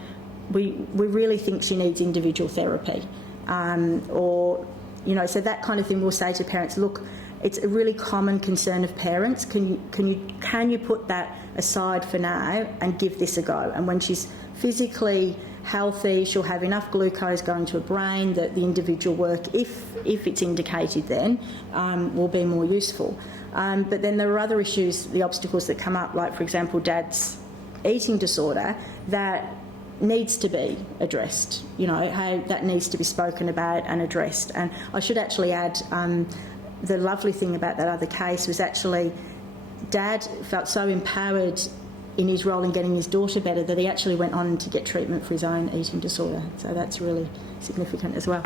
we really think she needs individual therapy, so that kind of thing. We'll say to parents, look, it's a really common concern of parents. Can you put that aside for now and give this a go? And when she's physically healthy, she'll have enough glucose going to her brain that the individual work, if it's indicated then, will be more useful. But then there are other issues, the obstacles that come up, like, for example, Dad's eating disorder, that needs to be addressed. How that needs to be spoken about and addressed. And I should actually add, the lovely thing about that other case was actually Dad felt so empowered in his role in getting his daughter better that he actually went on to get treatment for his own eating disorder. So that's really significant as well.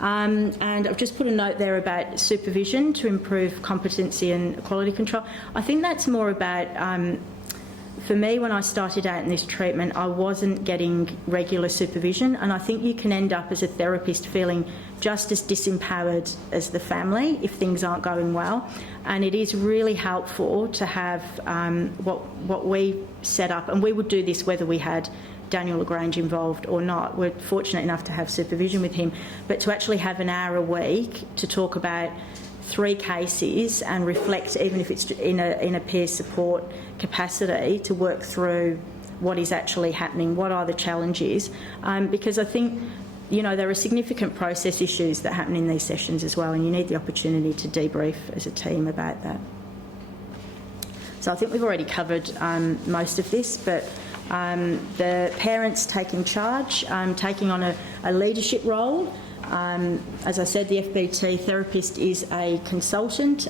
And I've just put a note there about supervision to improve competency and quality control. I think that's more about, for me, when I started out in this treatment, I wasn't getting regular supervision, and I think you can end up as a therapist feeling just as disempowered as the family if things aren't going well. And it is really helpful to have what we set up, and we would do this whether we had Daniel LaGrange involved or not. We're fortunate enough to have supervision with him, but to actually have an hour a week to talk about 3 cases and reflect, even if it's in a peer support capacity, to work through what is actually happening, what are the challenges, because I think there are significant process issues that happen in these sessions as well, and you need the opportunity to debrief as a team about that. So I think we've already covered most of this, but the parents taking charge, taking on a leadership role. As I said, the FBT therapist is a consultant.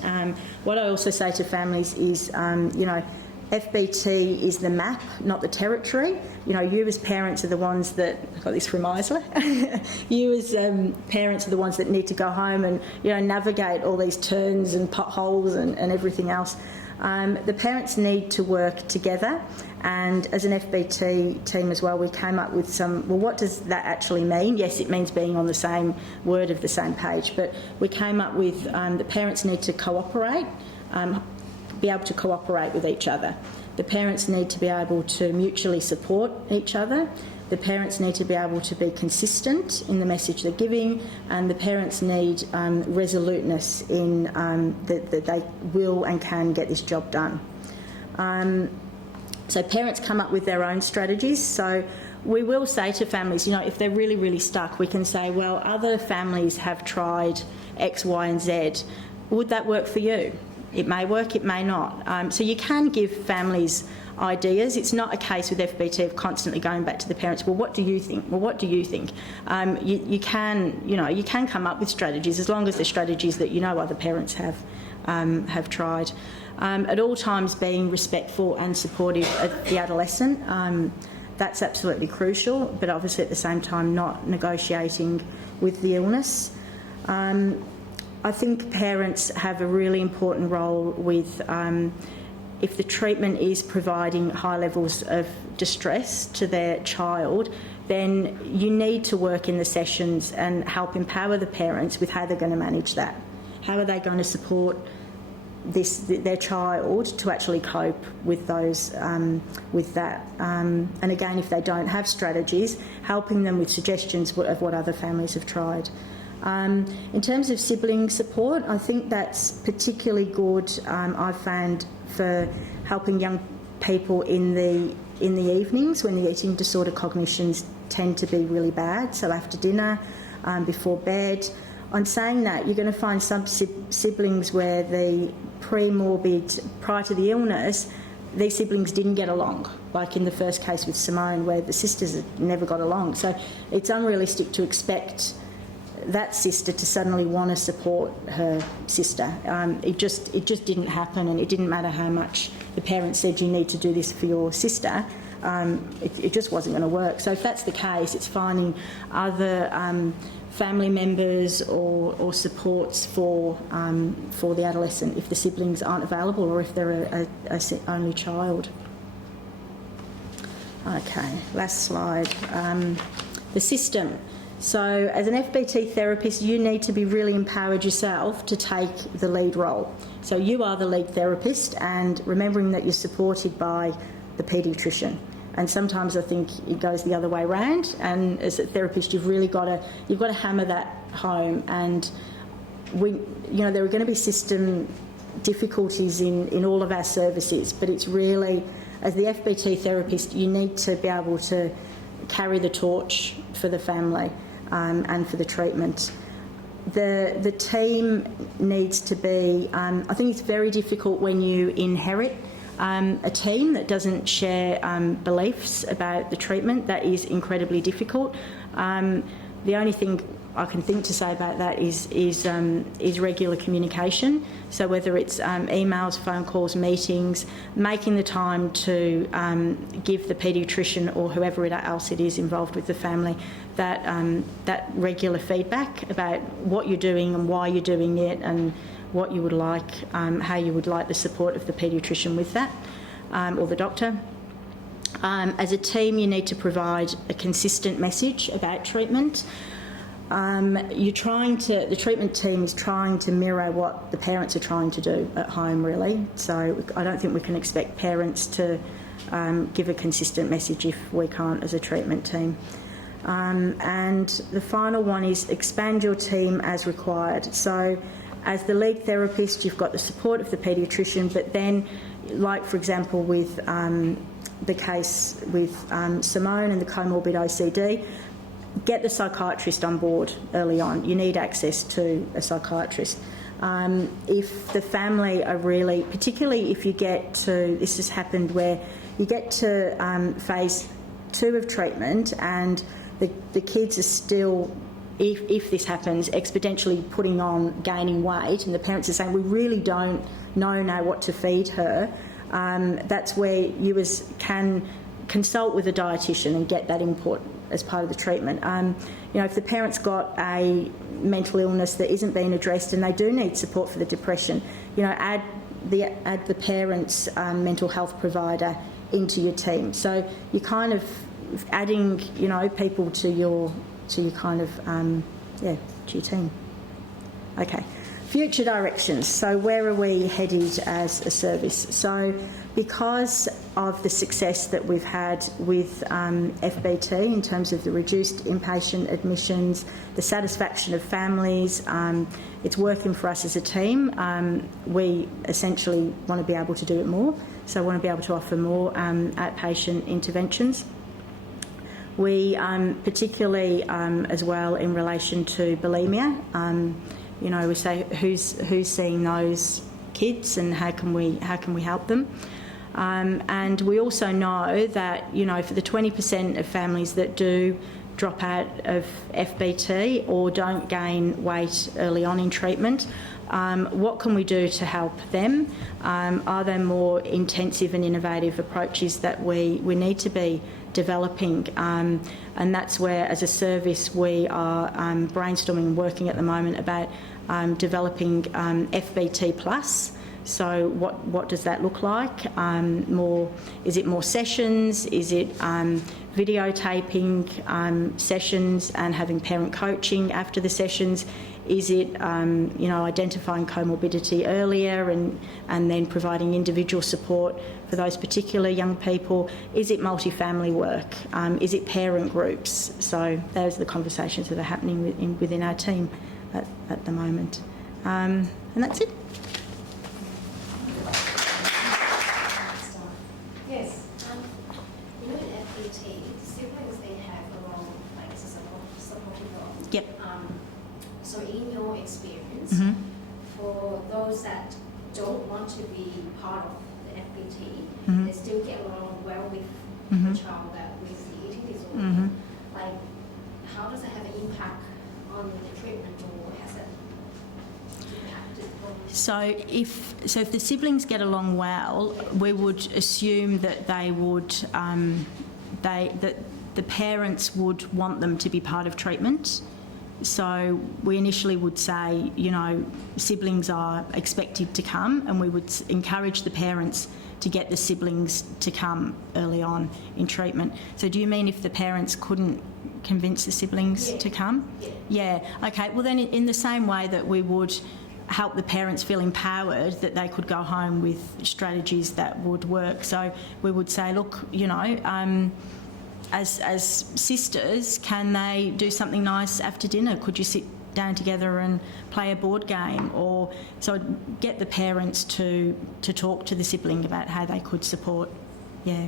What I also say to families is, FBT is the map, not the territory. You as parents are the ones that, I got this from Isla, you as parents are the ones that need to go home and, navigate all these turns and potholes and everything else. The parents need to work together, and as an FBT team as well, we came up with what does that actually mean? Yes, it means being on the same word of the same page, but we came up with the parents need to cooperate, be able to cooperate with each other. The parents need to be able to mutually support each other. The parents need to be able to be consistent in the message they're giving, and the parents need resoluteness in that they will and can get this job done. So parents come up with their own strategies. So we will say to families, if they're really, really stuck, we can say, well, other families have tried X, Y and Z. Would that work for you? It may work, it may not. So you can give families ideas. It's not a case with FBT of constantly going back to the parents, well, what do you think? Well, what do you think? You can come up with strategies as long as they're strategies that other parents have tried. At all times being respectful and supportive of the adolescent. That's absolutely crucial, but obviously at the same time not negotiating with the illness. I think parents have a really important role with if the treatment is providing high levels of distress to their child, then you need to work in the sessions and help empower the parents with how they're going to manage that. How are they going to support their child to actually cope with those with that? And again, if they don't have strategies, helping them with suggestions of what other families have tried. In terms of sibling support, I think that's particularly good. I've found for helping young people in the evenings when the eating disorder cognitions tend to be really bad. So after dinner, before bed. On saying that, you're going to find some siblings where the prior to the illness, these siblings didn't get along, like in the first case with Simone, where the sisters never got along. So it's unrealistic to expect that sister to suddenly want to support her sister. It just didn't happen, and it didn't matter how much the parents said you need to do this for your sister. It just wasn't going to work. So if that's the case, it's finding other family members or supports for the adolescent if the siblings aren't available or if they're a only child. Okay, last slide. The system. So as an FBT therapist, you need to be really empowered yourself to take the lead role. So you are the lead therapist, and remembering that you're supported by the paediatrician. And sometimes I think it goes the other way around. And as a therapist, you've got to hammer that home. And there are going to be system difficulties in all of our services, but it's really, as the FBT therapist, you need to be able to carry the torch for the family and for the treatment. The team needs to be. I think it's very difficult when you inherit a team that doesn't share beliefs about the treatment. That is incredibly difficult. The only thing I can think to say about that is regular communication. So whether it's emails, phone calls, meetings, making the time to give the paediatrician or whoever else it is involved with the family that regular feedback about what you're doing and why you're doing it and what you would like, how you would like the support of the paediatrician with that, or the doctor. As a team, you need to provide a consistent message about treatment. The treatment team is trying to mirror what the parents are trying to do at home, really. So I don't think we can expect parents to give a consistent message if we can't as a treatment team. And the final one is expand your team as required. So as the lead therapist, you've got the support of the paediatrician, but then, like for example with the case with Simone and the comorbid OCD, get the psychiatrist on board early on. You need access to a psychiatrist. If the family are really, particularly if you get to, this has happened where you get to phase 2 of treatment and the kids are still, if this happens, exponentially gaining weight, and the parents are saying, we really don't know now what to feed her, that's where you can consult with a dietitian and get that input as part of the treatment. If the parent's got a mental illness that isn't being addressed and they do need support for the depression, add the parent's mental health provider into your team. So you're kind of adding, people to your kind of to your team. Okay. Future directions. So where are we headed as a service? So because of the success that we've had with FBT in terms of the reduced inpatient admissions, the satisfaction of families, it's working for us as a team. We essentially want to be able to do it more. So I want to be able to offer more outpatient interventions. We particularly as well in relation to bulimia, we say who's seeing those kids and how can we help them, and we also know that for the 20% of families that do drop out of FBT or don't gain weight early on in treatment, What can we do to help them? Are there more intensive and innovative approaches that we need to be developing? And that's where, as a service, we are brainstorming and working at the moment about developing FBT Plus. So what does that look like? Is it more sessions? Is it videotaping sessions and having parent coaching after the sessions? Is it identifying comorbidity earlier and then providing individual support for those particular young people? Is it multifamily work? Is it parent groups? So those are the conversations that are happening within our team at the moment. And that's it. Yes. You know, in FBT, siblings, they have a role, like it's a supportive role. Yep. So in your experience, Mm-hmm. for those that don't want to be part of the FBT, Mm-hmm. they still get along well with Mm-hmm. the child with the eating disorder. Mm-hmm. Like, how does it have an impact on the treatment, or has it impacted on? So if the siblings get along well, we would assume that they would that the parents would want them to be part of treatment. So we initially would say, siblings are expected to come, and we would encourage the parents to get the siblings to come early on in treatment. So do you mean if the parents couldn't convince the siblings to come? Yeah. Okay. Well, then in the same way that we would help the parents feel empowered that they could go home with strategies that would work. So we would say, look, as sisters, can they do something nice after dinner? Could you sit down together and play a board game? Or so get the parents to talk to the sibling about how they could support. Yeah.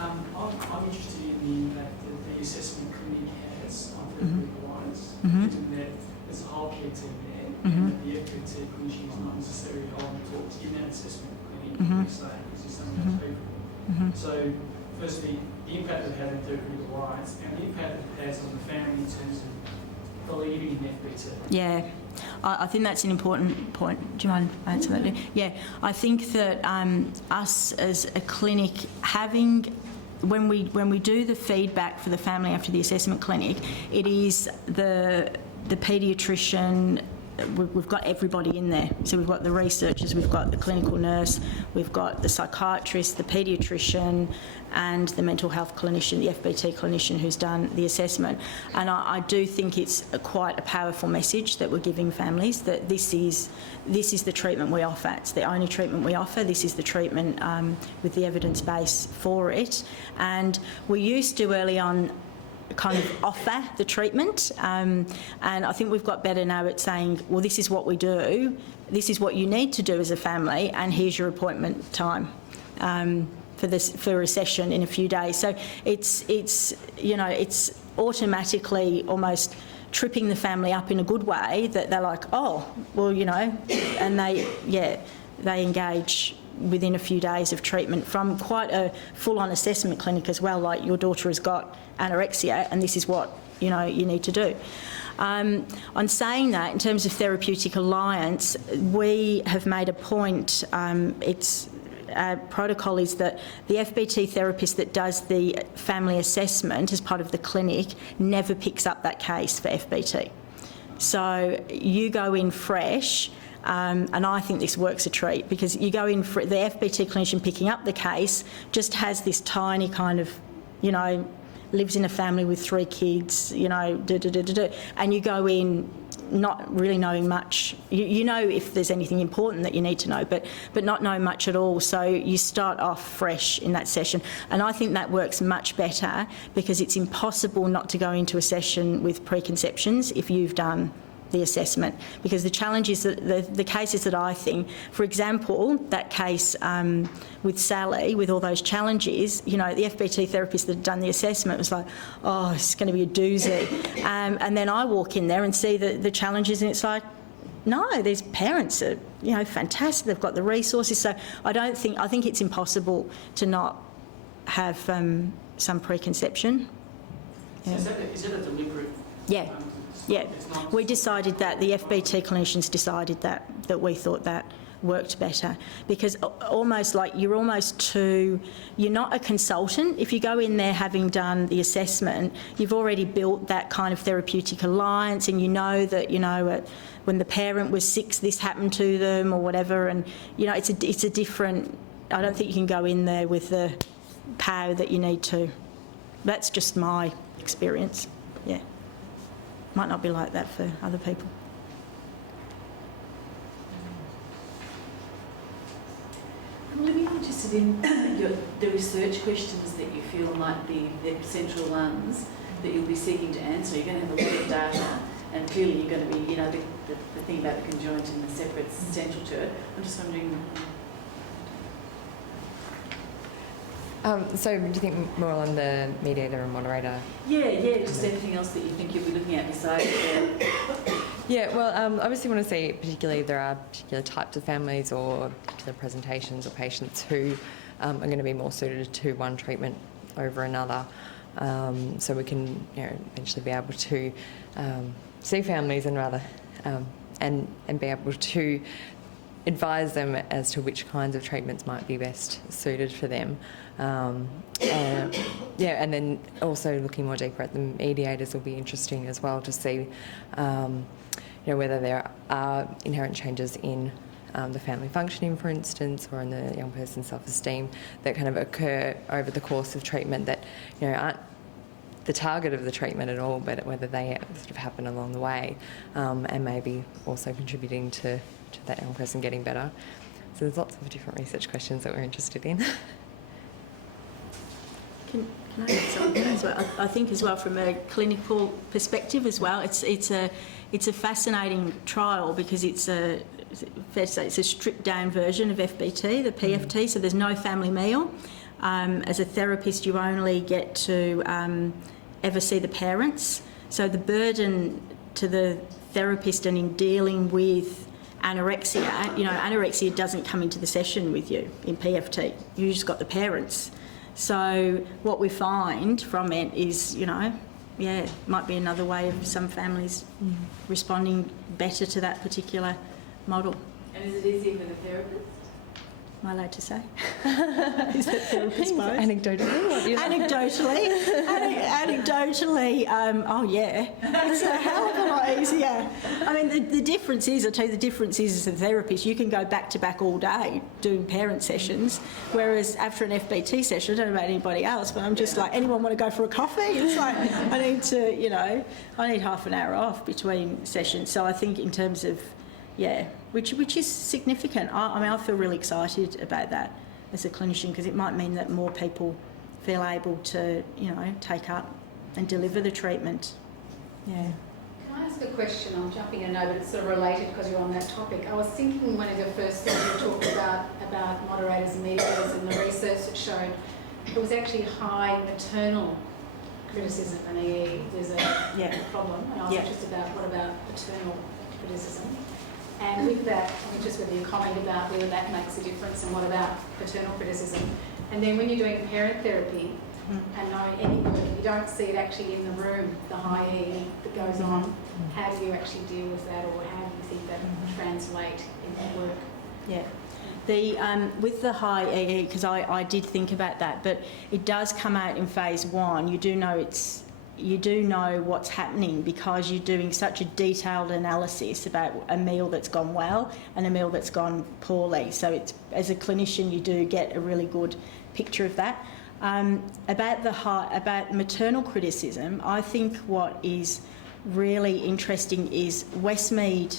I'm interested in the impact that the assessment clinic has on therapeutic alliance, Mm-hmm. given that there's a whole care team there, Mm-hmm. and that the FBT clinician is not necessarily held to talk in that assessment clinic, Mm-hmm. per se, because there's some of those people. Mm-hmm. So, firstly, the impact it had on therapeutic alliance, and the impact it has on the family in terms of believing in FBT. Yeah, I think that's an important point. Do you mind answering that? Yeah, I think that us as a clinic having, when we do the feedback for the family after the assessment clinic, it is the paediatrician. We've got everybody in there. So we've got the researchers, we've got the clinical nurse, we've got the psychiatrist, the paediatrician, and the mental health clinician, the FBT clinician who's done the assessment. And I do think it's quite a powerful message that we're giving families, that this is the treatment we offer. It's the only treatment we offer. This is the treatment with the evidence base for it. And we used to early on kind of offer the treatment, and I think we've got better now at saying, well, this is what we do, this is what you need to do as a family, and here's your appointment time for a session in a few days. So it's automatically almost tripping the family up in a good way, that they're like, oh, well, and they engage within a few days of treatment from quite a full-on assessment clinic as well, like your daughter has got anorexia and this is what you need to do. On saying that, in terms of therapeutic alliance, we have made a point, our protocol is that the FBT therapist that does the family assessment as part of the clinic never picks up that case for FBT. So you go in fresh. And I think this works a treat, because you go in for the FBT clinician picking up the case, just has this tiny kind of, lives in a family with 3 kids, and you go in not really knowing much. You know if there's anything important that you need to know, but not know much at all. So you start off fresh in that session. And I think that works much better, because it's impossible not to go into a session with preconceptions if you've done the assessment, because the challenge is that the cases that I think, for example, that case with Sally, with all those challenges, the FBT therapist that had done the assessment was like, oh, it's going to be a doozy. And then I walk in there and see the challenges, and it's like, no, these parents are, fantastic. They've got the resources. So I think it's impossible to not have some preconception. So is that a deliberate Yeah. Yeah, It's not. we decided that, the FBT clinicians decided that we thought that worked better, because almost like you're not a consultant. If you go in there having done the assessment, you've already built that kind of therapeutic alliance, and you know that, when the parent was 6, this happened to them or whatever, and it's a different. I don't think you can go in there with the power that you need to. That's just my experience. Yeah, might not be like that for other people. I'm really interested in the research questions that you feel might be the central ones that you'll be seeking to answer. You're going to have a lot of data, and clearly you're going to be, the thing about the conjoint and the separate is central to it. I'm just wondering. So do you think more on the mediator and moderator? Yeah, just anything else that you think you'll be looking at besides Yeah, well, obviously want to see particularly if there are particular types of families or particular presentations or patients who are going to be more suited to one treatment over another. So we can eventually be able to see families and be able to advise them as to which kinds of treatments might be best suited for them. And then also looking more deeper at the mediators will be interesting as well to see whether there are inherent changes in the family functioning, for instance, or in the young person's self-esteem that kind of occur over the course of treatment that aren't the target of the treatment at all, but whether they sort of happen along the way, and maybe also contributing to that young person getting better. So there's lots of different research questions that we're interested in. Can I add something as well? I think as well from a clinical perspective as well, it's a fascinating trial because it's a stripped down version of FBT, the PFT. So there's no family meal. As a therapist, you only get to ever see the parents. So the burden to the therapist and in dealing with anorexia, anorexia doesn't come into the session with you in PFT. You just got the parents. So what we find from it is, might be another way of some families responding better to that particular model. And is it easier for the therapist? Am I allowed to say? Is that therapist bias? Anecdotally? Anecdotally, oh yeah, it's a hell of a lot easier. I mean, the difference is, I'll tell you, the difference is as a therapist, you can go back to back all day doing parent sessions, whereas after an FBT session, I don't know about anybody else, but I'm just like, anyone want to go for a coffee? It's like, I need half an hour off between sessions. So I think in terms of, which is significant. I feel really excited about that as a clinician because it might mean that more people feel able to, take up and deliver the treatment. Yeah. Can I ask a question? I'm jumping in, I know, but it's sort of related because you're on that topic. I was thinking one of your first things you talked about moderators and mediators and the research that showed it was actually high maternal criticism and there's a problem. And I was interested about what about paternal criticism? And with that, I'm just with your comment about whether that makes a difference and what about paternal criticism. And then when you're doing parent therapy and knowing anybody, you don't see it actually in the room, the high E that goes on. How do you actually deal with that, or how do you think that will translate in work? Yeah. With the high EE, because I did think about that, but it does come out in phase 1. You do know what's happening because you're doing such a detailed analysis about a meal that's gone well and a meal that's gone poorly. So as a clinician, you do get a really good picture of that. About maternal criticism, I think what is really interesting is Westmead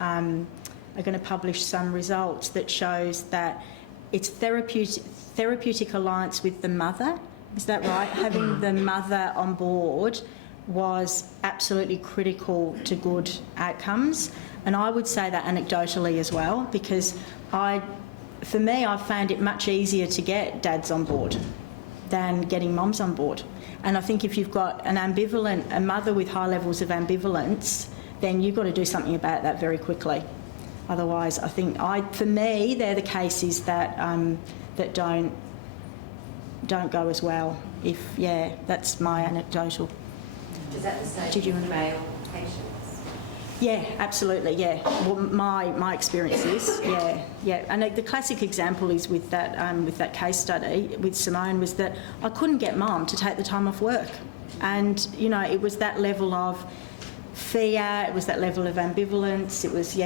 are going to publish some results that shows that it's therapeutic alliance with the mother. Is that right? Having the mother on board was absolutely critical to good outcomes. And I would say that anecdotally as well, because for me, I found it much easier to get dads on board than getting mums on board. And I think if you've got a mother with high levels of ambivalence, then you've got to do something about that very quickly. Otherwise, I think for me, they're the cases that don't go as well. That's my anecdotal. Is that the same Did you with male patients? Yeah, absolutely. Yeah, well, my experience is and the classic example is with that case study with Simone was that I couldn't get Mum to take the time off work, and you know it was that level of fear, it was that level of ambivalence. It was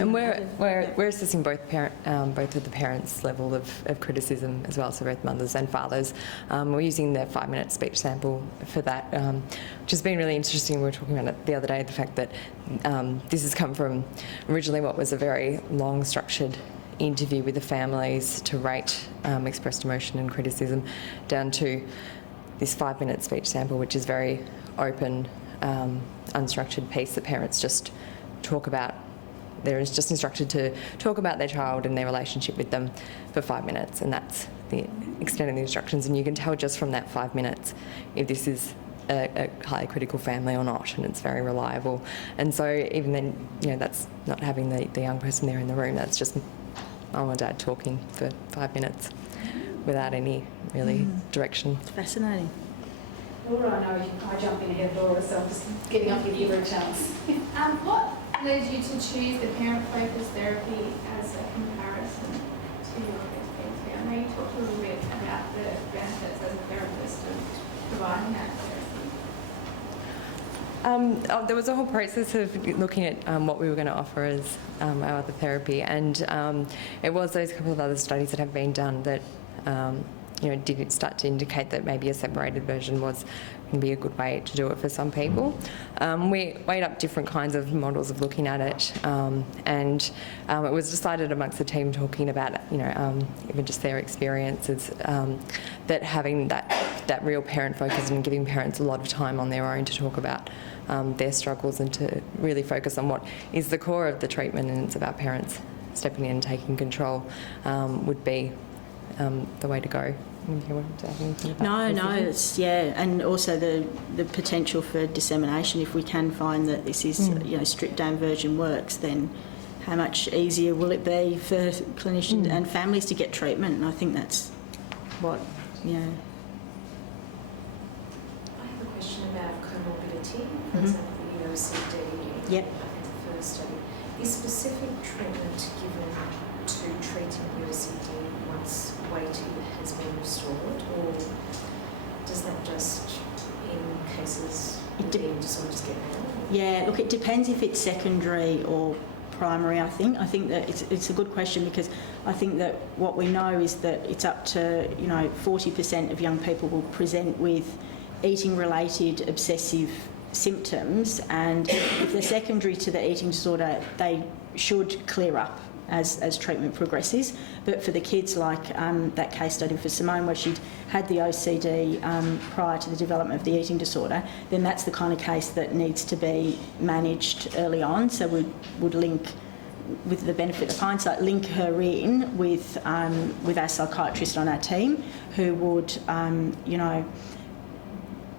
And we're assessing both of the parents' level of criticism as well, so both mothers and fathers. We're using the 5-minute speech sample for that, which has been really interesting. We were talking about it the other day, the fact that this has come from originally what was a very long, structured interview with the families to rate expressed emotion and criticism, down to this 5-minute speech sample, which is very open, unstructured piece that parents just talk about. They're just instructed to talk about their child and their relationship with them for 5 minutes, and that's the extent of the instructions. And you can tell just from that 5 minutes if this is a highly critical family or not, and it's very reliable. And so even then, you know, that's not having the young person there in the room. That's just mum or dad talking for 5 minutes without any really direction. It's fascinating. Laura, I know I jump in ahead of Laura, so I'm just getting up and give her a chance. What led you to choose the parent-focused therapy as a comparison to your experience? I know you talked a little bit about the benefits as a therapist of providing that therapy. There was a whole process of looking at what we were going to offer as our other therapy, and it was those couple of other studies that have been done that did start to indicate that maybe a separated version can be a good way to do it for some people. We weighed up different kinds of models of looking at it, and it was decided amongst the team talking about, even just their experiences, that having that real parent focus and giving parents a lot of time on their own to talk about their struggles and to really focus on what is the core of the treatment, and it's about parents stepping in and taking control, would be the way to go. No, it's and also the potential for dissemination. If we can find that this is stripped down version works, then how much easier will it be for clinicians and families to get treatment? And I think that's what I have a question about comorbidity. For example, the OCD. Yep. In the first study, is specific treatment given to treating OCD once weight has been restored, or does that just in cases where the eating disorders get better? Yeah, look, it depends if it's secondary or primary. I think that it's a good question, because I think that what we know is that it's up to 40% of young people will present with eating related obsessive symptoms, and if they're secondary to the eating disorder, they should clear up as treatment progresses. But for the kids, like that case study for Simone, where she'd had the OCD prior to the development of the eating disorder, then that's the kind of case that needs to be managed early on. So we would link, with the benefit of hindsight, link her in with our psychiatrist on our team, who would,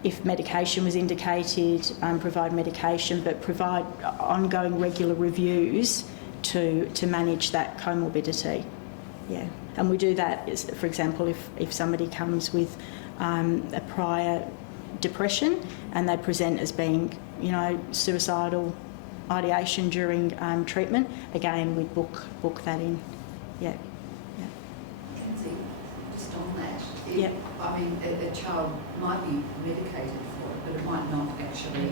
if medication was indicated, provide medication, but provide ongoing regular reviews to manage that comorbidity. Yeah, and we do that, for example, if somebody comes with a prior depression and they present as being, suicidal ideation during treatment, again, we'd book that in. Yeah. Kenzie, just on that, Yeah. I mean, a child might be medicated for it, but it might not actually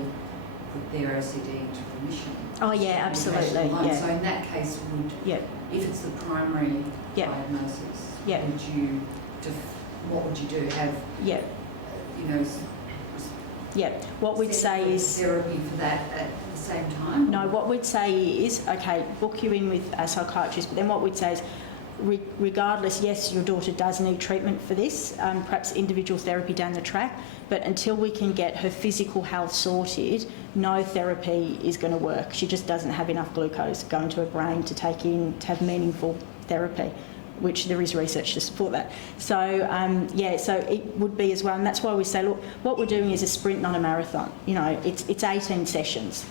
put their OCD into remission. Oh yeah, absolutely. Alone. Yeah. So in that case, if it's the primary diagnosis, what would you do? Have what we'd say is therapy for that at the same time? No, what we'd say is, okay, book you in with a psychiatrist, but then what we'd say is, regardless, yes, your daughter does need treatment for this, perhaps individual therapy down the track, but until we can get her physical health sorted, no therapy is going to work. She just doesn't have enough glucose going to her brain to have meaningful therapy, which there is research to support that. So, so it would be as well, and that's why we say, look, what we're doing is a sprint, not a marathon. It's 18 sessions.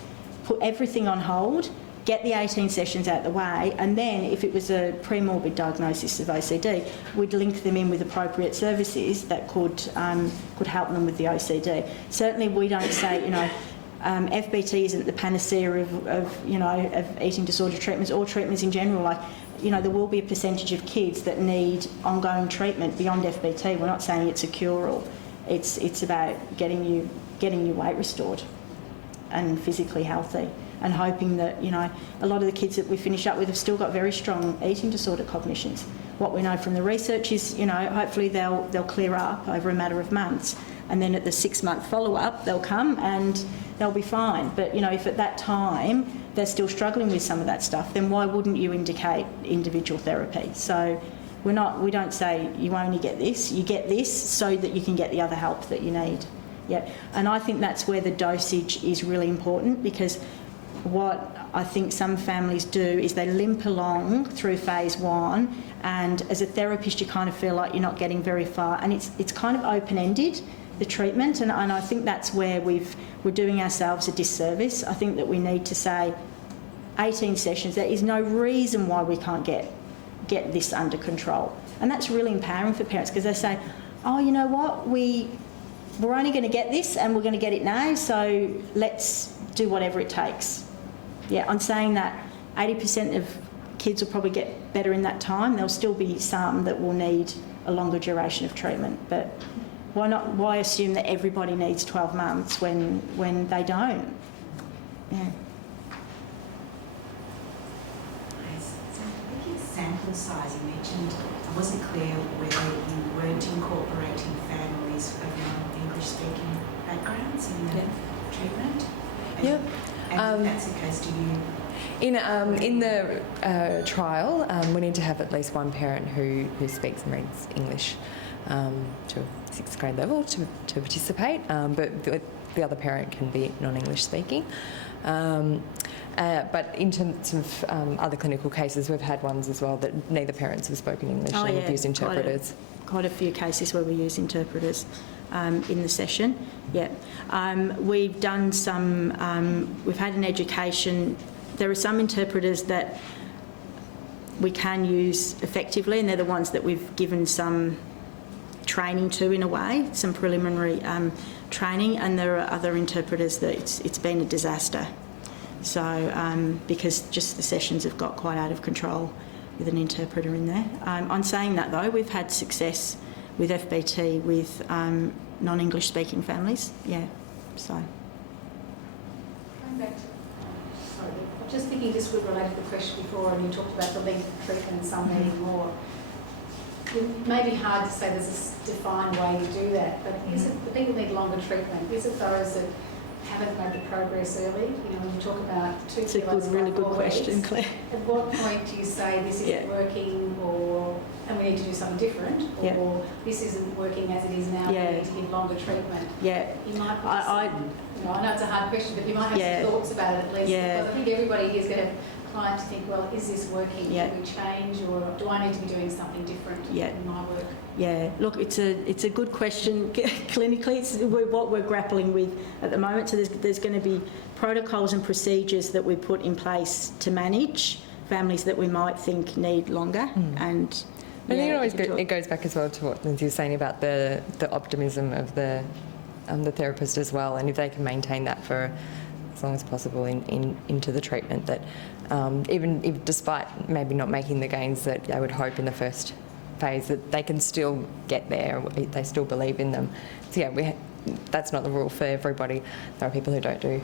Put everything on hold, get the 18 sessions out the way, and then if it was a pre-morbid diagnosis of OCD, we'd link them in with appropriate services that could help them with the OCD. Certainly we don't say, FBT isn't the panacea of eating disorder treatments or treatments in general. Like, there will be a percentage of kids that need ongoing treatment beyond FBT. We're not saying it's a cure-all. It's about getting your weight restored and physically healthy, and hoping that, a lot of the kids that we finish up with have still got very strong eating disorder cognitions. What we know from the research is, hopefully they'll clear up over a matter of months, and then at the 6-month follow-up they'll come and they'll be fine. But, if at that time they're still struggling with some of that stuff, then why wouldn't you indicate individual therapy? So we don't say you only get this, you get this so that you can get the other help that you need. Yeah, and I think that's where the dosage is really important, because what I think some families do is they limp along through phase 1, and as a therapist you kind of feel like you're not getting very far, and it's kind of open-ended, the treatment, and I think that's where we're doing ourselves a disservice. I think that we need to say 18 sessions. There is no reason why we can't get this under control, and that's really empowering for parents, because they say, oh, you know what, we're only going to get this and we're going to get it now, so let's do whatever it takes. Yeah, I'm saying that 80% of kids will probably get better in that time. There'll still be some that will need a longer duration of treatment, but why assume that everybody needs 12 months when they don't? Yeah. So I think sample size, you mentioned, I wasn't clear whether you weren't incorporating families of non-English speaking backgrounds in the treatment. Yep. And if that's the case, do you... In the trial, we need to have at least one parent who speaks and reads English to a 6th grade level to participate, but the other parent can be non-English speaking. But in terms of other clinical cases, we've had ones as well that neither parents have spoken English and have used interpreters. Quite a few cases where we use interpreters in the session. Yeah, we've done some. We've had an education. There are some interpreters that we can use effectively, and they're the ones that we've given some training to, in a way, some preliminary training, and there are other interpreters that it's been a disaster. So because just the sessions have got quite out of control with an interpreter in there. On saying that though, we've had success with FBT with non-English speaking families. Yeah, so. Going back to, sorry, I'm just thinking this would relate to the question before, and you talked about the length of treatment and some needing more. It may be hard to say there's a defined way to do that, but is it the people need longer treatment? Is it those that haven't made the progress early? When you talk about 2 kilos, it's a really good question, Claire. At what point do you say this isn't working, and we need to do something different, or this isn't working as it is now, we need to give longer treatment? Yeah. You might I know it's a hard question, but you might have some thoughts about it at least, because I think everybody here is going to have client to think, well, is this working? Do we change, or do I need to be doing something different in my work? Yeah, look, it's a good question. Clinically, it's what we're grappling with at the moment. So there's going to be protocols and procedures that we put in place to manage families that we might think need longer. And I think it goes back as well to what Lindsay was saying about the optimism of the therapist as well, and if they can maintain that for as long as possible into the treatment, that even if despite maybe not making the gains that they would hope in the first phase, that they can still get there, they still believe in them. So that's not the rule for everybody. There are people who don't do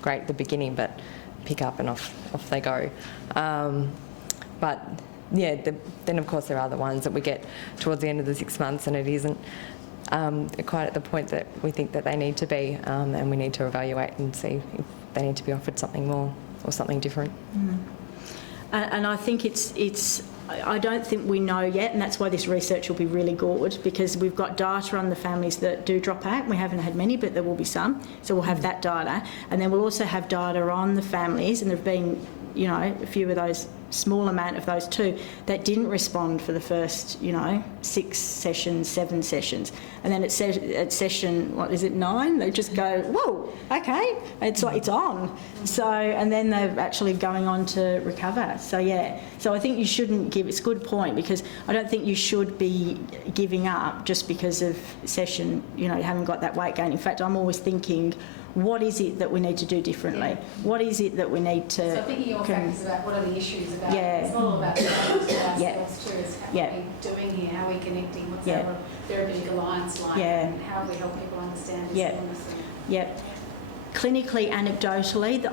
great at the beginning but pick up and off they go. But then of course there are the ones that we get towards the end of the 6 months and it isn't quite at the point that we think that they need to be, and we need to evaluate and see if they need to be offered something more or something different. And I think I don't think we know yet, and that's why this research will be really good, because we've got data on the families that do drop out. We haven't had many, but there will be some, so we'll have that data, and then we'll also have data on the families, and there have been a few of those, small amount of those too, that didn't respond for the first 6 sessions, 7 sessions, and then at session 9 they just go, whoa, okay, it's like it's on. So, and then they're actually going on to recover. So I think you shouldn't give, it's a good point, because I don't think you should be giving up just because of session, you haven't got that weight gain. In fact, I'm always thinking, what is it that we need to do differently? Yeah. What is it that we need to... So thinking your factors about what are the issues about, Yeah. it's not all about ourselves Yeah. too, it's how Yeah. are we doing here, how are we connecting, what's Yeah. our therapeutic alliance like, Yeah. and how do we help people understand this Yeah. illness. Yep. Clinically, anecdotally,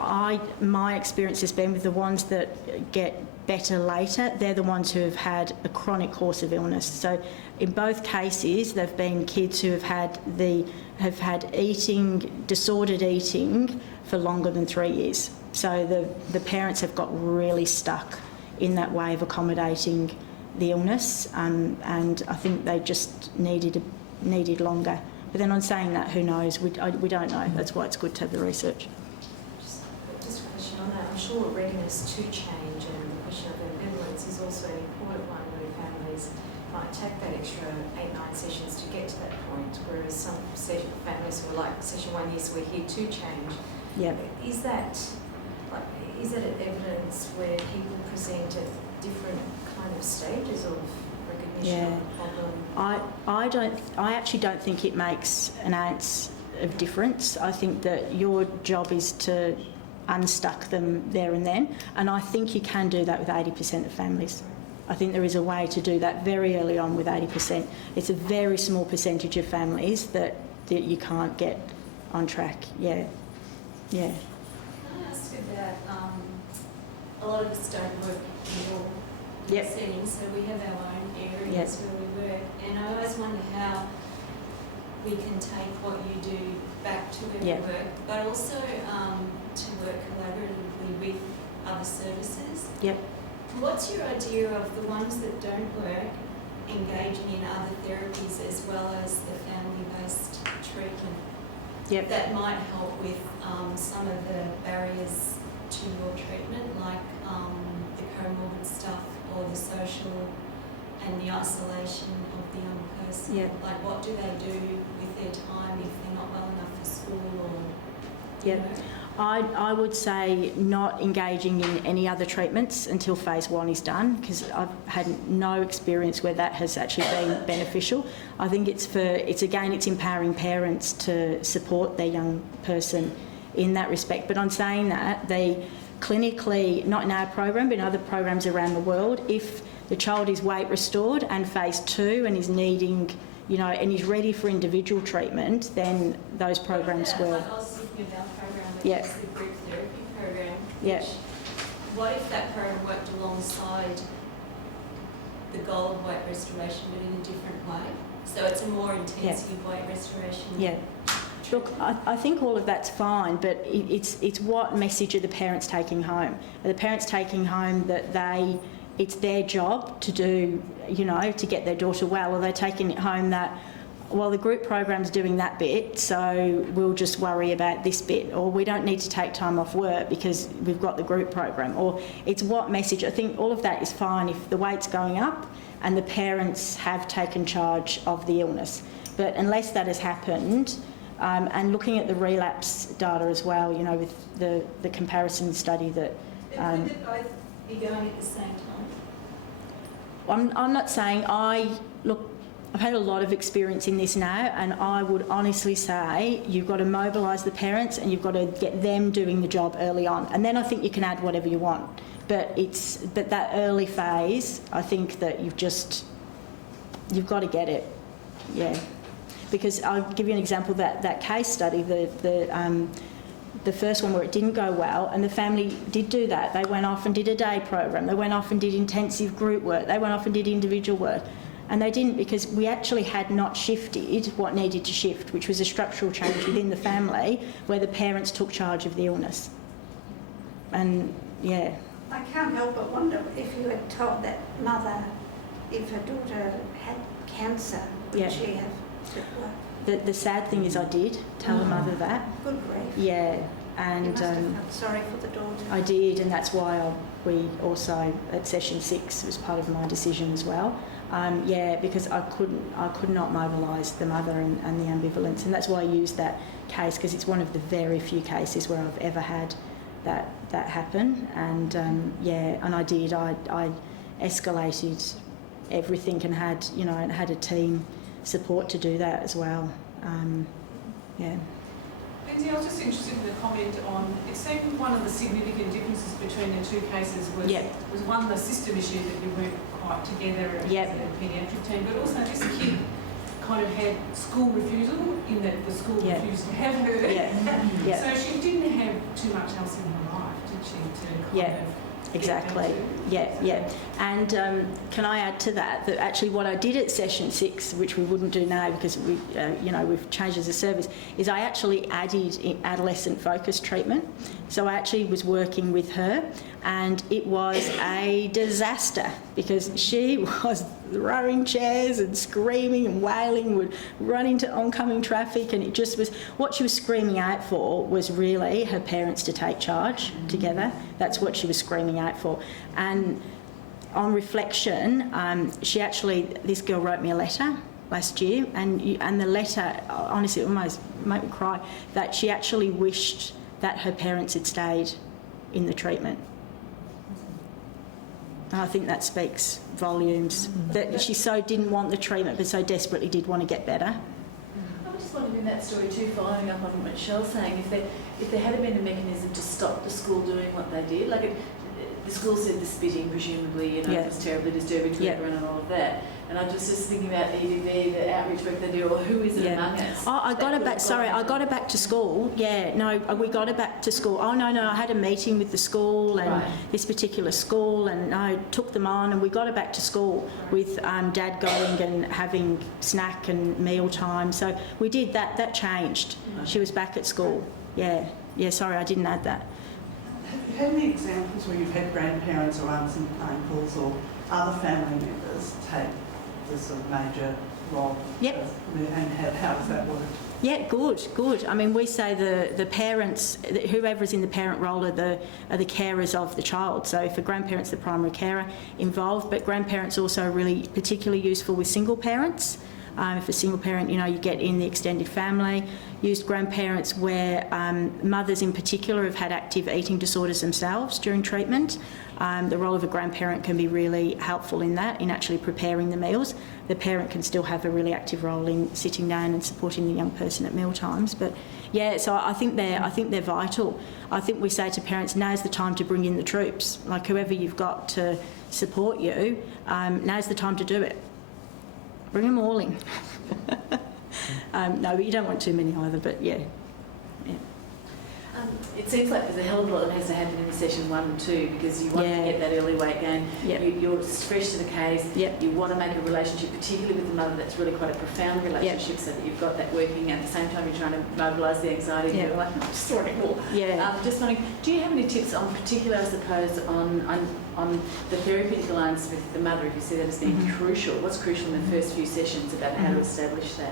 my experience has been with the ones that get better later, they're the ones who have had a chronic course of illness. So in both cases, they've been kids who have had disordered eating for longer than 3 years. So the parents have got really stuck in that way of accommodating the illness, and I think they just needed longer. But then on saying that, who knows? We don't know. That's why it's good to have the research. Just a question on that. I'm sure readiness to change and the question of ambivalence is also an important one where families might take that extra 8-9 sessions to get to that point, whereas some families who are like session 1 year, so we're here to change. Yeah. Is that an evidence where people present at different kind of stages of recognition of the problem? I actually don't think it makes an ounce of difference. I think that your job is to unstuck them there and then, and I think you can do that with 80% of families. I think there is a way to do that very early on with 80%. It's a very small percentage of families that you can't get on track. Yeah. Can I ask about, a lot of us don't work in your Yep. settings, so we have our own areas Yep. where we work, and I always wonder how we can take what you do back to where Yep. we work, but also to work collaboratively with other services. Yep. What's your idea of the ones that don't work, engaging in other therapies as well as the family-based treatment? Yep. That might help with some of the barriers to your treatment, like the comorbid stuff or the social and the isolation of the young person. Yep. Like, what do they do with their time if they're not well enough for school or... Yep. I would say not engaging in any other treatments until phase 1 is done, because I've had no experience where that has actually been beneficial. I think it's empowering parents to support their young person in that respect. But on saying that, they clinically, not in our program but in other programs around the world, if the child is weight restored and phase 2 and is needing, and is ready for individual treatment, then those programs will. Like I was thinking of our program, which Yeah. is the group therapy program. Yeah. Which, what if that program worked alongside the goal of weight restoration, but in a different way? So it's a more intensive weight restoration. Yeah. Look, I think all of that's fine, but it's what message are the parents taking home? Are the parents taking home that it's their job to do, to get their daughter well, or are they taking it home that, well, the group program's doing that bit, so we'll just worry about this bit, or we don't need to take time off work because we've got the group program, or it's what message? I think all of that is fine if the weight's going up and the parents have taken charge of the illness. But unless that has happened, and looking at the relapse data as well, with the comparison study that... But could they both be going at the same time? I'm not saying I've had a lot of experience in this now, and I would honestly say you've got to mobilise the parents and you've got to get them doing the job early on, and then I think you can add whatever you want. But that early phase, I think that you've got to get it, yeah. Because I'll give you an example, that case study, the first one where it didn't go well, and the family did do that. They went off and did a day program. They went off and did intensive group work. They went off and did individual work. And they didn't, because we actually had not shifted what needed to shift, which was a structural change within the family where the parents took charge of the illness. And, yeah. I can't help but wonder if you had told that mother if her daughter had cancer, would Yeah. she have... The sad thing is I did tell the mother that. Good grief. Yeah. You And must have felt sorry for the daughter. I did, and that's why we also, at session 6, was part of my decision as well. Because I could not mobilise the mother and the ambivalence, and that's why I used that case, because it's one of the very few cases where I've ever had that happen. And and I did. I escalated everything and had a team support to do that as well. Lindsay, I was just interested in the comment on, it seemed one of the significant differences between the two cases was, was one, the system issue that you weren't quite together as a paediatric team, but also this kid kind of had school refusal in that the school refused to have her. So she didn't have too much else in her life, did she, to kind of... Exactly. And can I add to that actually what I did at session 6, which we wouldn't do now because we, we've changed as a service, is I actually added adolescent focused treatment. So I actually was working with her, and it was a disaster because she was throwing chairs and screaming and wailing, would run into oncoming traffic, and it just was, what she was screaming out for was really her parents to take charge together. That's what she was screaming out for. And on reflection, this girl wrote me a letter last year, and the letter, honestly, almost made me cry, that she actually wished that her parents had stayed in the treatment. And I think that speaks volumes, that she so didn't want the treatment but so desperately did want to get better. I just wondered in that story too, following up on what Michelle's saying, if there had been a mechanism to stop the school doing what they did, like the school said the spitting presumably, it was terribly disturbing to everyone and all of that. And I was just thinking about EDV, the outreach work they do, or who is it among us? Oh, I got it back to school. We got it back to school. Oh, no, I had a meeting with the school and this particular school, and I took them on, and we got it back to school with Dad going and having snack and meal time. So we did that. That changed. She was back at school. Sorry, I didn't add that. Have you had any examples where you've had grandparents or aunts and uncles or other family members take this sort of major role? And how does that work? Yeah, good. I mean, we say the parents, whoever is in the parent role are the carers of the child. So for grandparents, the primary carer involved, but grandparents also are really particularly useful with single parents. If a single parent, you get in the extended family. Used grandparents where mothers in particular have had active eating disorders themselves during treatment. The role of a grandparent can be really helpful in that, in actually preparing the meals. The parent can still have a really active role in sitting down and supporting the young person at meal times. But so I think they're vital. I think we say to parents, now's the time to bring in the troops. Like whoever you've got to support you, now's the time to do it. Bring them all in. No, but you don't want too many either, but it seems like there's a hell of a lot that has to happen in session 1 and 2 because you want to get that early weight gain. You're fresh to the case. You want to make a relationship, particularly with the mother, that's really quite a profound relationship, so that you've got that working. At the same time, you're trying to mobilise the anxiety. You're like, I'm just sorting more. Just wondering, do you have any tips on particular, I suppose, on the therapeutic alliance with the mother, if you see that as being crucial? What's crucial in the first few sessions about how to establish that?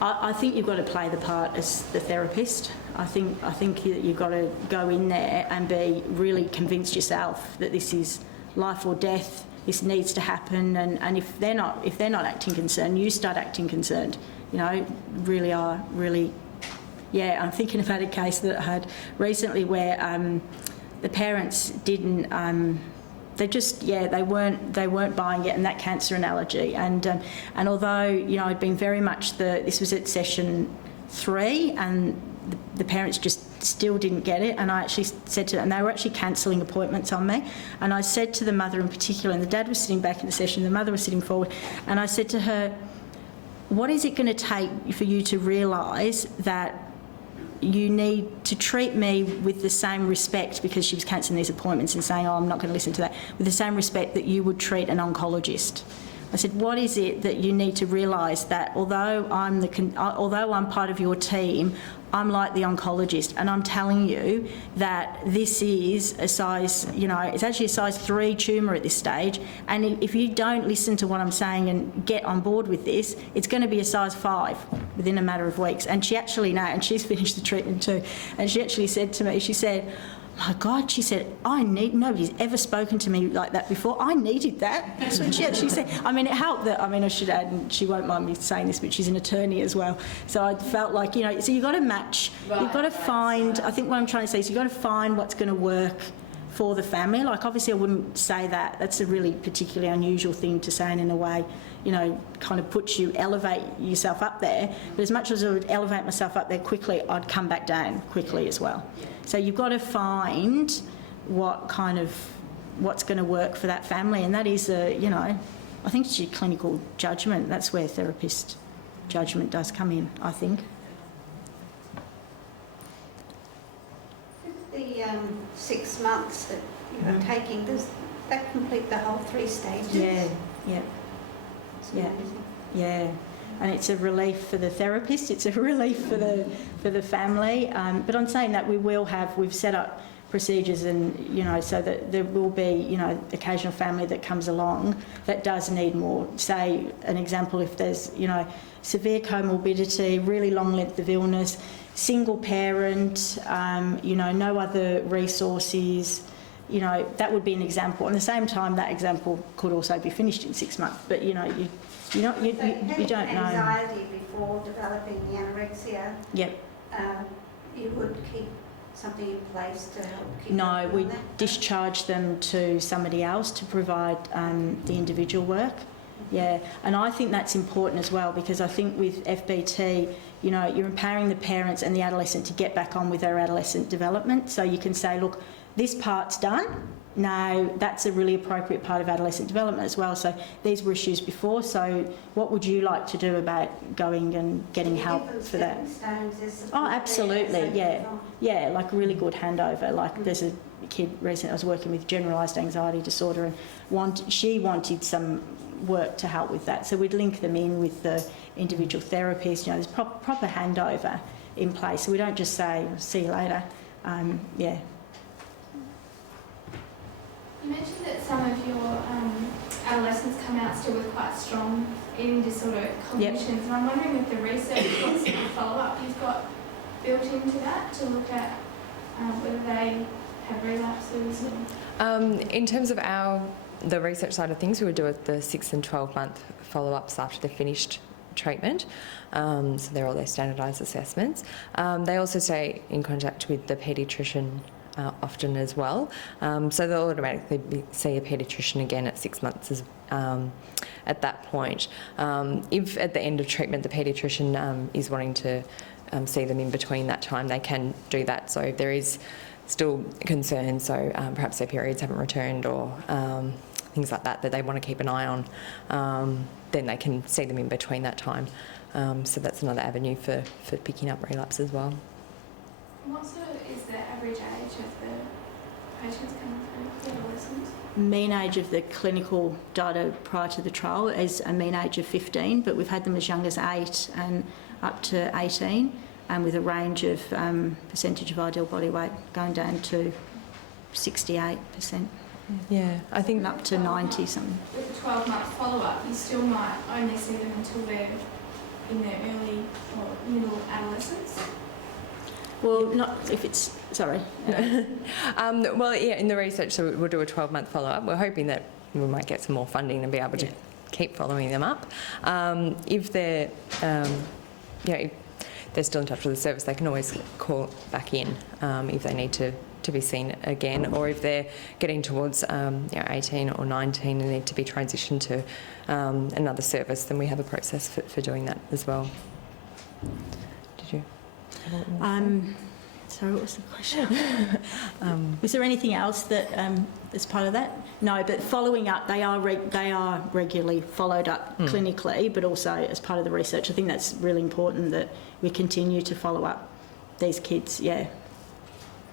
I think you've got to play the part as the therapist. I think you've got to go in there and be really convinced yourself that this is life or death. This needs to happen, and if they're not acting concerned, you start acting concerned. Really are really. I'm thinking about a case that I had recently where the parents didn't. They weren't buying it, and that cancer analogy. And although I'd been very much this was at session 3, and the parents just still didn't get it. And I actually said to them, and they were actually cancelling appointments on me. And I said to the mother in particular, and the dad was sitting back in the session, the mother was sitting forward, and I said to her, "What is it going to take for you to realise that you need to treat me with the same respect," because she was cancelling these appointments and saying, "Oh, I'm not going to listen to that," with the same respect that you would treat an oncologist? I said, what is it that you need to realise that although I'm part of your team, I'm like the oncologist, and I'm telling you that this is a size, it's actually a size 3 tumour at this stage, and if you don't listen to what I'm saying and get on board with this, it's going to be a size 5 within a matter of weeks. And she actually and she's finished the treatment too, and she actually said to me, she said, "My God," she said, nobody's ever spoken to me like that before. I needed that. That's what she actually said. I mean, it helped that, I should add, and she won't mind me saying this, but she's an attorney as well. So I felt like, so you've got to match, you've got to find, I think what I'm trying to say is you've got to find what's going to work for the family. Like, obviously I wouldn't say that. That's a really particularly unusual thing to say, and in a way, you know, kind of elevate yourself up there. But as much as I would elevate myself up there quickly, I'd come back down quickly as well. So you've got to find what's going to work for that family, and that is I think it's your clinical judgment. That's where therapist judgment does come in, I think. The 6 months that you are taking, does that complete the whole 3 stages? Yeah. It's Yeah. amazing. Yeah, and it's a relief for the therapist, it's a relief for the family. But on saying that, we've set up procedures, and so that there will be occasional family that comes along that does need more. Say an example, if there's severe comorbidity, really long length of illness, single parent, no other resources. That would be an example. At the same time, that example could also be finished in 6 months. But you don't know. Anxiety before developing the anorexia. Yep. You would keep something in place to help keep. No, we that? discharge them to somebody else to provide the individual work. Yeah, and I think that's important as well, because I think with FBT, you're empowering the parents and the adolescent to get back on with their adolescent development. So you can say, look, this part's done. Now that's a really appropriate part of adolescent development as well. So these were issues before. So what would you like to do about going and getting help for that? Oh, absolutely. Yeah, like a really good handover. Like there's a kid recently I was working with, generalised anxiety disorder, and she wanted some work to help with that. So we'd link them in with the individual therapist. There's proper handover in place. So we don't just say, see you later. You mentioned that some of your adolescents come out still with quite strong eating disorder cognitions, and I'm wondering if the research, what sort of follow-up you've got built into that to look at whether they have relapses? In terms of the research side of things, we would do the 6 and 12-month follow-ups after they've finished treatment. So they're all their standardised assessments. They also stay in contact with the paediatrician often as well. So they'll automatically see a paediatrician again at 6 months at that point. If at the end of treatment the paediatrician is wanting to see them in between that time, they can do that. So if there is still concern, so perhaps their periods haven't returned or things like that they want to keep an eye on, then they can see them in between that time. So that's another avenue for picking up relapse as well. What sort of is the average age of the patients coming through, the adolescents? Mean age of the clinical data prior to the trial is a mean age of 15, but we've had them as young as 8 and up to 18, and with a range of percentage of ideal body weight going down to 68%. Yeah, I think up to 90 something. With the 12-month follow-up, you still might only see them until they're in their early or middle adolescence. Well, not if it's, sorry. Well, yeah, in the research, so we'll do a 12-month follow-up. We're hoping that we might get some more funding and be able to keep following them up. If they're, if they're still in touch with the service, they can always call back in if they need to be seen again, or if they're getting towards 18 or 19 and need to be transitioned to another service, then we have a process for doing that as well. Did you? Sorry, what was the question? Was there anything else that is part of that? No, but following up, they are regularly followed up clinically, but also as part of the research. I think that's really important that we continue to follow up these kids. Yeah.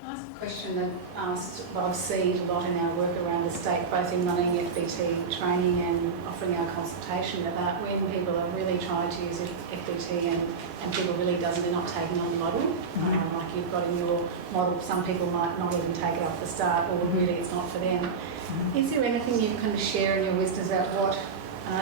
I asked a question that asked what I've seen a lot in our work around the state, both in running FBT training and offering our consultation, about when people are really trying to use FBT and people really they're not taking on the model. Like you've got in your model, some people might not even take it off the start, or really it's not for them. Is there anything you can share in your wisdom about what,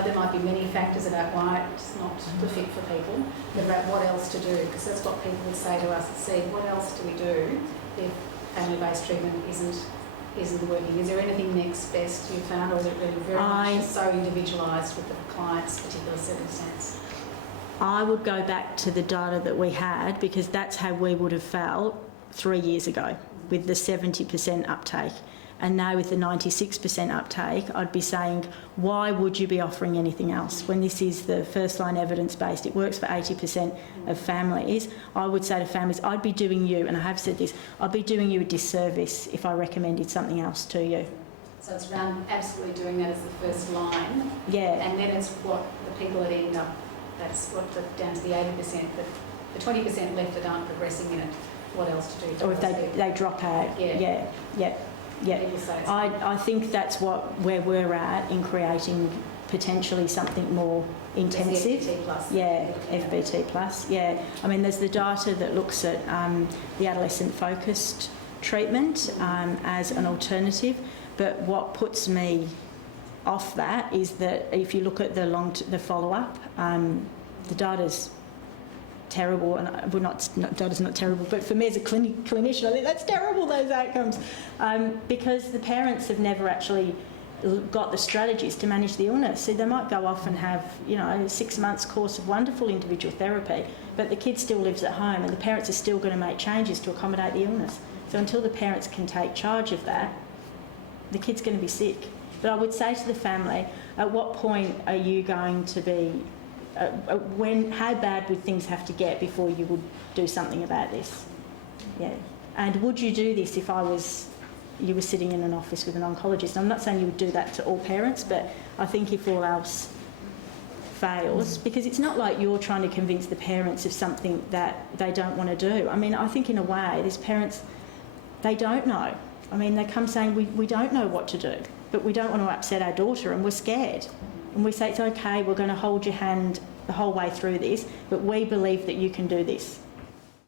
there might be many factors about why it's not the fit for people, but about what else to do? Because that's what people would say to us, see, what else do we do if family-based treatment isn't working? Is there anything next best you've found, or is it really very much just so individualised with the client's particular circumstance? I would go back to the data that we had, because that's how we would have felt 3 years ago with the 70% uptake. And now with the 96% uptake, I'd be saying, why would you be offering anything else when this is the first line evidence-based? It works for 80% of families. I would say to families, I'd be doing you, and I have said this, I'd be doing you a disservice if I recommended something else to you. So it's around absolutely doing that as the first line. Yeah. And then it's what the people that end up, that's what down to the 80%, the 20% left that aren't progressing in it, what else to do? Or if they drop out. Yeah. I think that's where we're at in creating potentially something more intensive. FBT plus. Yeah, FBT plus. Yeah. I mean, there's the data that looks at the adolescent focused treatment as an alternative, but what puts me off that is that if you look at the follow-up, the data's terrible, and data's not terrible, but for me as a clinician, I think that's terrible, those outcomes, because the parents have never actually got the strategies to manage the illness. So they might go off and have, 6 months course of wonderful individual therapy, but the kid still lives at home and the parents are still going to make changes to accommodate the illness. So until the parents can take charge of that, the kid's going to be sick. But I would say to the family, at what point are you going to be how bad would things have to get before you would do something about this? Yeah. And would you do this if you were sitting in an office with an oncologist? I'm not saying you would do that to all parents, but I think if all else fails, because it's not like you're trying to convince the parents of something that they don't want to do. I mean, I think in a way, these parents, they don't know. I mean, they come saying, we don't know what to do, but we don't want to upset our daughter and we're scared. And we say, it's okay, we're going to hold your hand the whole way through this, but we believe that you can do this.